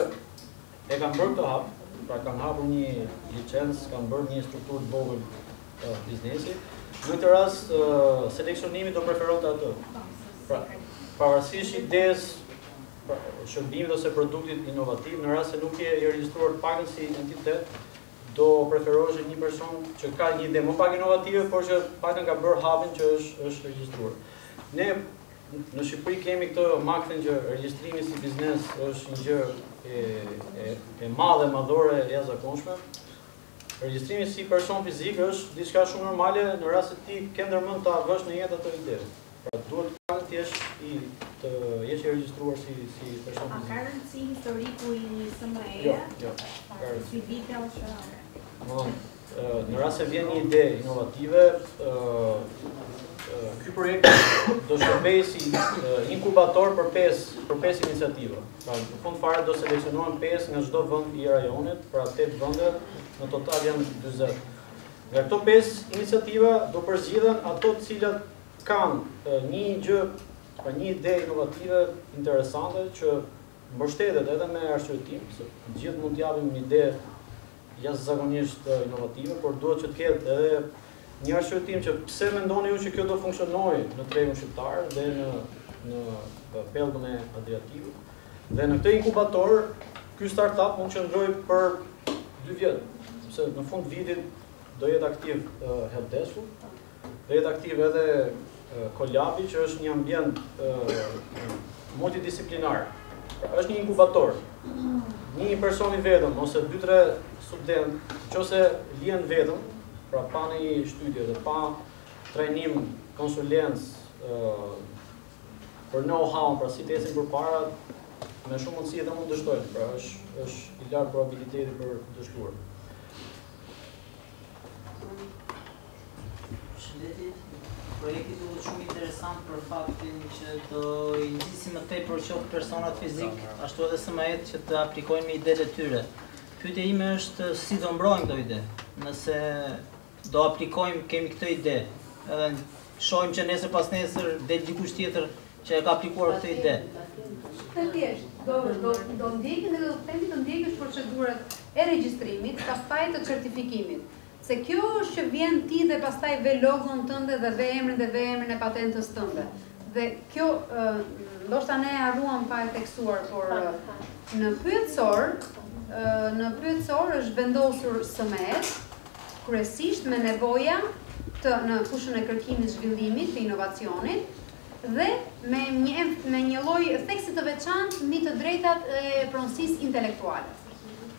e kanë bërë këtë hap, pra kanë hapur një licencë, kanë bërë një strukturë të vogël biznesi. Në këtë rast, seleksionimi do preferonte atë. Pra, pavarësisht idesë, shërbimit ose produktit inovativ, në rast se nuk je i regjistruar të paktën si entitet, do preferosh një person që ka një ide më pak inovative, por që paktën ka bërë hapin që është regjistruar. Ne në Shqipëri kemi këtë maktin që regjistrimi si biznes është një gjë e madhe, madhore, e jashtëzakonshme. Regjistrimi si person fizik është diçka shumë normale në rast se ti ke ndërmend ta vësh në jetë ato ide. Pra duhet të jesh i regjistruar si person fizik. A ka rëndësi historiku i SME-ja? Jo. Si vite ose Në rast se vjen një ide inovative, ky projekt do shërbejë si inkubator për 5 iniciativa. Pra, në fund fare do seleksionohen 5 nga çdo vend i rajonit, pra 8 vende, në total janë 40. Nga këto 5 iniciativa do përzgjidhen ato të cilat kanë një gjë, pra një ide inovative interesante që mbështetet edhe me arsyetim, se gjithë mund të japim një ide jashtëzakonisht inovative, por duhet që të ketë edhe një arsyetim që pse mendoni ju që kjo do funksionojë në tregun shqiptar dhe në pellgun e Adriatikut. Dhe në këtë inkubator, ky startup mund të qëndrojë për 2 vjet, sepse në fund vitit do jetë aktiv helpdesku, do jetë aktiv edhe Kolabi, që është një ambient multidisiplinar. Është një inkubator. Një person i vetëm ose 2-3 student, nëse lihen vetëm, pra pa një shtytje dhe pa trajnim, konsulencë për know-how, pra si të ecin përpara, me shumë mundësi edhe mund dështojnë, pra është i lartë probabiliteti për dështuar. Projekti duhet shumë interesant për faktin që do i nxjisi më tepër qoftë personat fizik, ashtu edhe SME-t që të aplikojnë me idetë e tyre. Pyetja ime është si do mbrojmë këto ide. Nëse do aplikojmë, kemi këtë ide, edhe shohim që nesër pas nesër del dikush tjetër që e ka aplikuar këtë ide. Do ndjekin dhe do të ndjekësh procedurat e regjistrimit, pastaj të certifikimit. Se kjo është që vjen ti dhe pastaj ve logon tënde dhe ve emrin e patentës tënde. Dhe kjo, ndoshta ne harruam pa e tekstuar, por në pyetësor është vendosur SME-t, kryesisht me nevoja në fushën e kërkimit, zhvillimit, të inovacionit, dhe me një lloj theksi të veçantë mbi të drejtat e pronësisë intelektuale.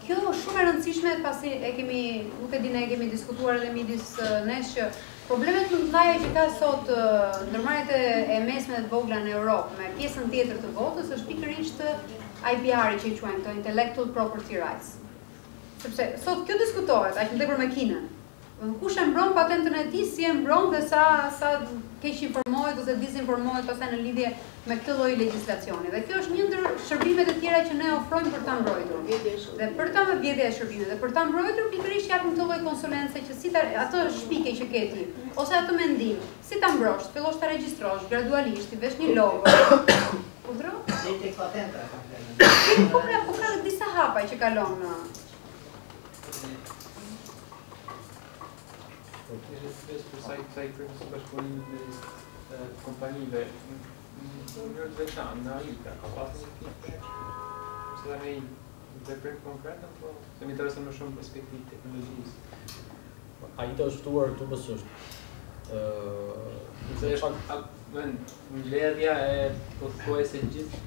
Kjo është shumë e rëndësishme, pasi nuk e di, ne kemi diskutuar edhe midis nesh që problemet më të mëdha që ka sot ndërmarrjet e mesme dhe të vogla në Europë me pjesën tjetër të botës është pikërisht IPR-i që i quajmë, të Intellectual Property Rights. Sepse sot kjo diskutohet, aq më tepër me Kinën. Kush e mbron patentën e tij, si e mbron dhe sa keq informohet ose dizinformohet pastaj në lidhje me këtë lloj legjislacioni. Dhe kjo është një ndër shërbimet e tjera që ne ofrojmë për ta mbrojtur. Dhe për ta më vjedhja e shërbimit dhe për ta mbrojtur pikërisht japim këtë lloj konsulence që si atë shpike që ke ti ose atë mendim, si ta mbrosh, fillosh ta regjistrosh gradualisht, i vesh një logo. Udhro? Deri tek patenta. Po ka disa hapa që kalon në sa i përgjithë bashkëpunimin e kompanive në mënyrë të veçantë në AITA, ka pasur një tip ose një veprim konkret, apo se më intereson më shumë perspektivë teknologjisë. ai të është ftuar këtu pësështë. Mbledhja e pothuajse gjithë.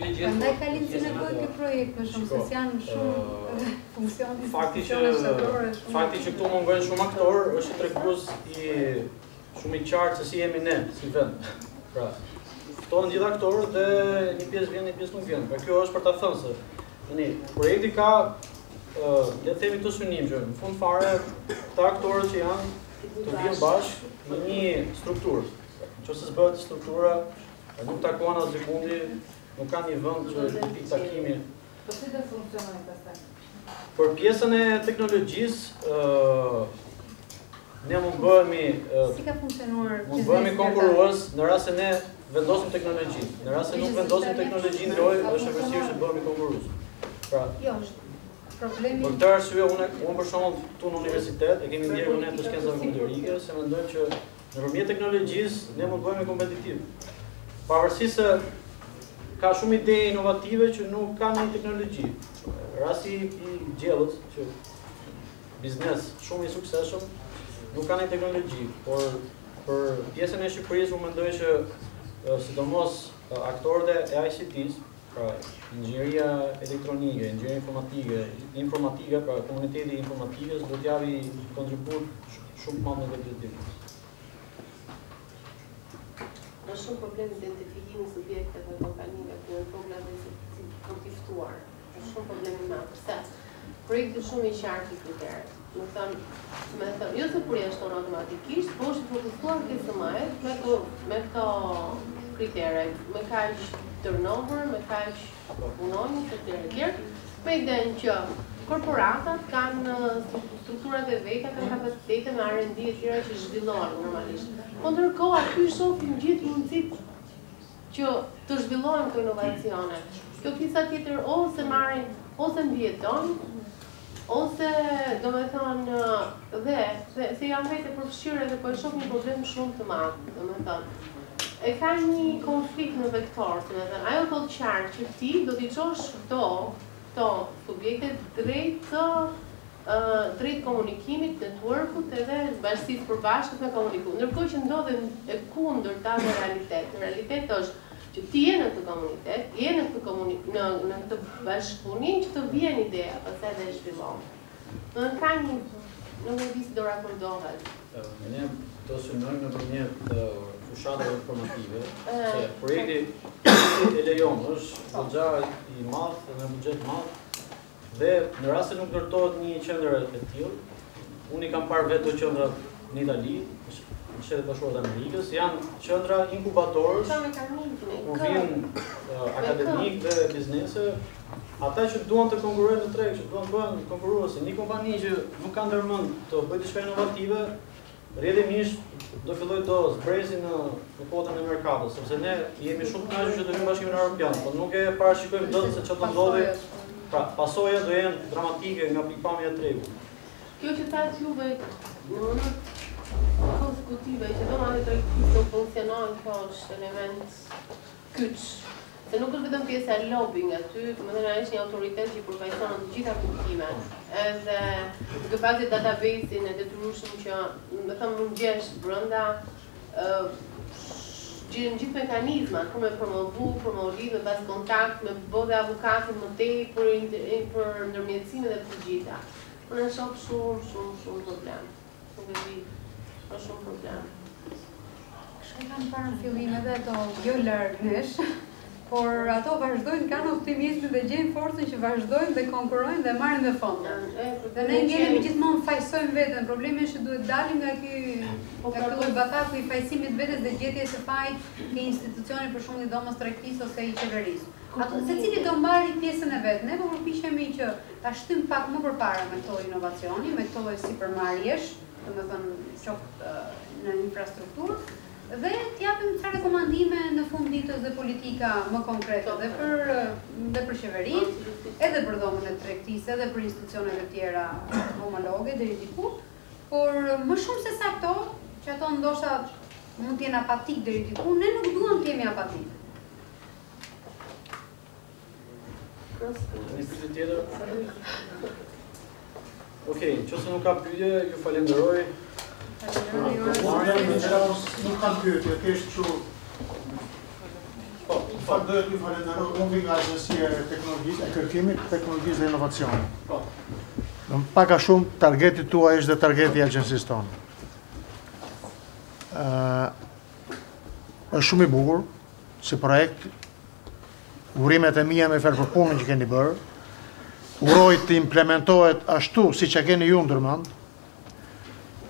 Prandaj ka linci në bëhet ky projekt më shumë, se janë shumë funksione. Fakti që këtu mungojnë shumë aktorë është tregues i shumë i qartë se si jemi ne, si vend. Pra, ftohen gjithë aktorët dhe një pjesë vjen, një pjesë nuk vjen. Pra kjo është për ta thënë se projekti ka le të themi të synim që në fund fare këta aktorët që janë të vijnë bashkë në një strukturë. Nëse s'bëhet struktura, nuk takohen as sekundi, nuk ka një vend që të pikë takimi. Po si do funksionojë pastaj? Për pjesën e teknologjisë, ne mund bëhemi Si ka funksionuar? mund bëhemi konkurrues në rast se ne vendosim teknologji. Në rast se nuk vendosim teknologji në lojë, është e vështirë që bëhemi konkurrues. Pra, Jo, problemi. për këtë arsye unë për shembull këtu në universitet e kemi ndjerë ne të shkencave kompjuterike, se mendojmë që nëpërmjet teknologjisë ne mund bëhemi kompetitiv. Pavarësisht se ka shumë ide inovative që nuk kanë një teknologji. Rasti i gjellës që biznes shumë i suksesshëm nuk ka një teknologji, por për pjesën e Shqipërisë unë mendoj që sidomos aktorët e ICT-s, pra inxhinieria elektronike, inxhinieria informatika, pra komuniteti i informatikës do t'javi kontribut shumë madh në këtë drejtim. Është shumë problem identifikimi i subjekteve të kompanive që janë probleme si për t'i ftuar. Është shumë problem i madh. Pse? Projekti shumë i qartë i kriterë. Do të thonë, jo se përjashton automatikisht, por është fokusuar KSM-et me këto kritere, me kaq turnover, me kaq punonjës e tjerë, me idenë që korporatat kanë strukturat e veta, kanë kapacitete me R&D e tjera që zhvillohen normalisht. Po ndërkohë aty shohim gjithë mundësitë që të zhvillohen këto inovacione. Kjo pjesa tjetër ose marrin, ose mbijetojnë, ose domethënë dhe se janë vetë përfshirë dhe po e shoh një problem shumë të madh, domethënë. E ka një konflikt në vektor, domethënë ajo thotë qartë që ti do t'i çosh këto subjekte drejt komunikimit, networkut edhe bashkësisë përbashkët me komunikim. Ndërkohë që ndodhen e kundërta në realitet. Në realitet është që ti je në këtë komunitet, je në këtë bashkëpunim që të vjen ideja, pastaj dhe zhvillon. Do të ka një nuk e di si do raportohet. Ne do synojmë nëpërmjet fushatave informative, se projekti e lejon është goxha i madh dhe me buxhet madh. Dhe në rast se nuk ndërtohet një qendër e tillë, unë i kam parë vetë qendra në Itali, në Shtetet Bashkuara të Amerikës, janë qendra inkubatorësh ku vijnë akademik dhe biznese, ata që duan të konkurrojnë në treg, që duan të bëhen konkurruese. Një kompani që nuk ka ndërmend të bëjë diçka inovative, rrjedhimisht do filloj të zbrezi në kotën e merkatos, sepse ne jemi shumë të kënaqur që do hyjmë në Bashkimin Evropian, por nuk e parashikojmë dot se çfarë do ndodhi. Pra, pasojat do jenë dramatike nga pikpamja e tregut. Kjo që thatë juve në mënyrë konsekutive, që domethënë tregtisë do funksionojnë, kjo është element kyç. Se nuk është vetëm pjesa e lobbying aty, domethënë ai është një autoritet që përfaqëson të gjitha kuptimet. Edhe duke pasur database-in e detyrueshëm që, domethënë mund gjesh brenda gjithë mekanizmat për me promoviv, me pas kontakt, me bodhe avokatin më tej për ndërmjetësime dhe të gjitha. Unë e shoh shumë problem. Nuk e di, është shumë problem. Kështu kanë parë në fillim edhe ato jo larg nesh, por ato vazhdojnë, kanë optimizmin dhe gjejnë forcën që vazhdojnë dhe konkurrojnë dhe marrin dhe fonde. Dhe ne ngelemi gjithmonë fajsojmë veten. Problemi është që duhet dalim nga ky lloj bataku i fajsimit vetes dhe gjetjes së fajit ke institucioni për shembull i dhomës tregtisë ose i qeverisë. Ato secili do marrë pjesën e vet. Ne po përpiqemi që ta shtym pak më përpara me këto inovacioni, me këto lloj sipërmarrjesh, domethënë qoftë në infrastrukturë, dhe t'japim ca rekomandime në fund ditës dhe politika më konkrete dhe për qeverinë, edhe për dhomën e tregtisë, edhe për institucionet e tjera homologe deri diku, por më shumë se sa këto, që ato ndoshta mund të jenë apatik deri diku, ne nuk duam të jemi apatik. Një pyetje tjetër? Okej, nëse nuk ka pyetje, ju falenderoj. Nuk kam pyetje, thjesht kështu. Fakt dohet ju falenderoj, unë vi nga Agjencia e Teknologjisë, e Kërkimit, Teknologjisë dhe Inovacionit. Pak a shumë targeti tuaj është dhe targeti i agjencisë tonë. Është shumë i bukur si projekt. Urimet e mia me fjalë për punën që keni bërë. Uroj të implementohet ashtu siç e keni ju ndërmend.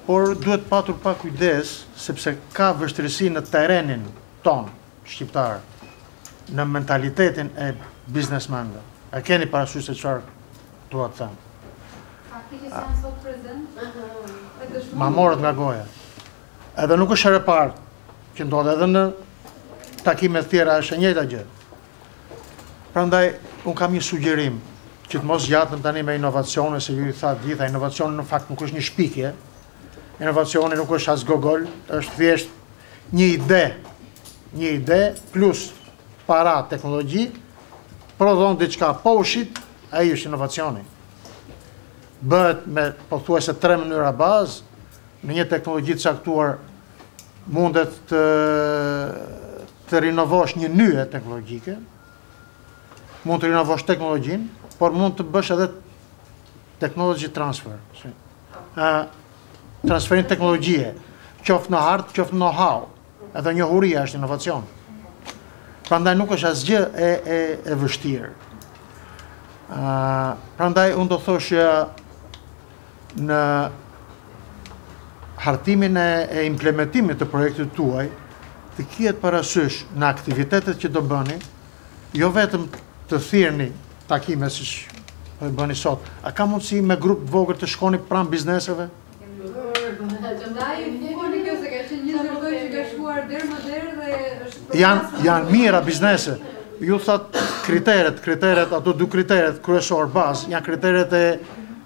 Por duhet patur pak kujdes sepse ka vështirësi në terrenin ton shqiptar, në mentalitetin e biznesmenëve. A keni parasysh se çfarë dua të them? Ma morët nga goja. Edhe nuk është herë e parë që ndodhet, edhe në takimet tjera është e njëjta gjë. Prandaj, unë kam një sugjerim që të mos zgjatëm tani me inovacione, se ju i thatë gjitha, inovacione në fakt nuk është një shpikje, inovacione nuk është as gogol, është thjesht një ide plus para, teknologji, prodhon diçka poshit, ai është inovacioni. Bëhet me pothuajse 3 mënyra bazë, në një teknologji të caktuar mundet të rinovosh një nyje teknologjike, mund të rinovosh teknologjinë, por mund të bësh edhe technology transfer. Transferin teknologjie, qoftë në hard, qoftë në know-how, edhe njohuria është inovacion. Prandaj nuk është asgjë e vështirë. Prandaj unë do thoshja në hartimin e implementimit të projektit tuaj, të kihet parasysh në aktivitetet që do bëni, jo vetëm të thirrni takime siç po e bëni sot. A ka mundësi me grup të vogël të shkoni pranë bizneseve? Janë mira biznese. Ju thot kriteret, ato 2 kriteret kryesor bazë, janë kriteret e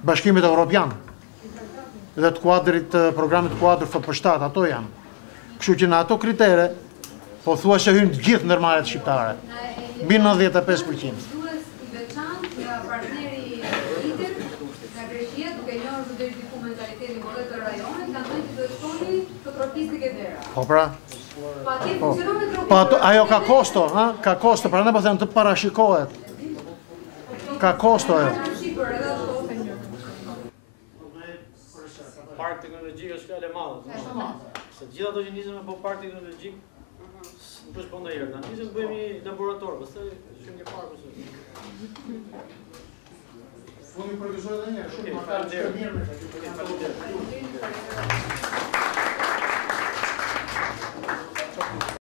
Bashkimit Evropian dhe të kuadrit programit kuadër FP7, ato janë. Kështu që në ato kritere, po thua se hynë të gjithë ndërmarrjet shqiptare. Mbi 95%. Po pra. Po ajo ka kosto, ha? Ka kosto, prandaj po them të parashikohet. Ka kosto ajo. Park teknologjik është fjalë e madhe. Se gjithë ato që nisën me po park teknologjik, nuk është po ndonjëherë. Na nisën të bëjmë një laborator, pastaj shumë një park ose. Unë i përgëzoj edhe një herë, shumë faleminderit.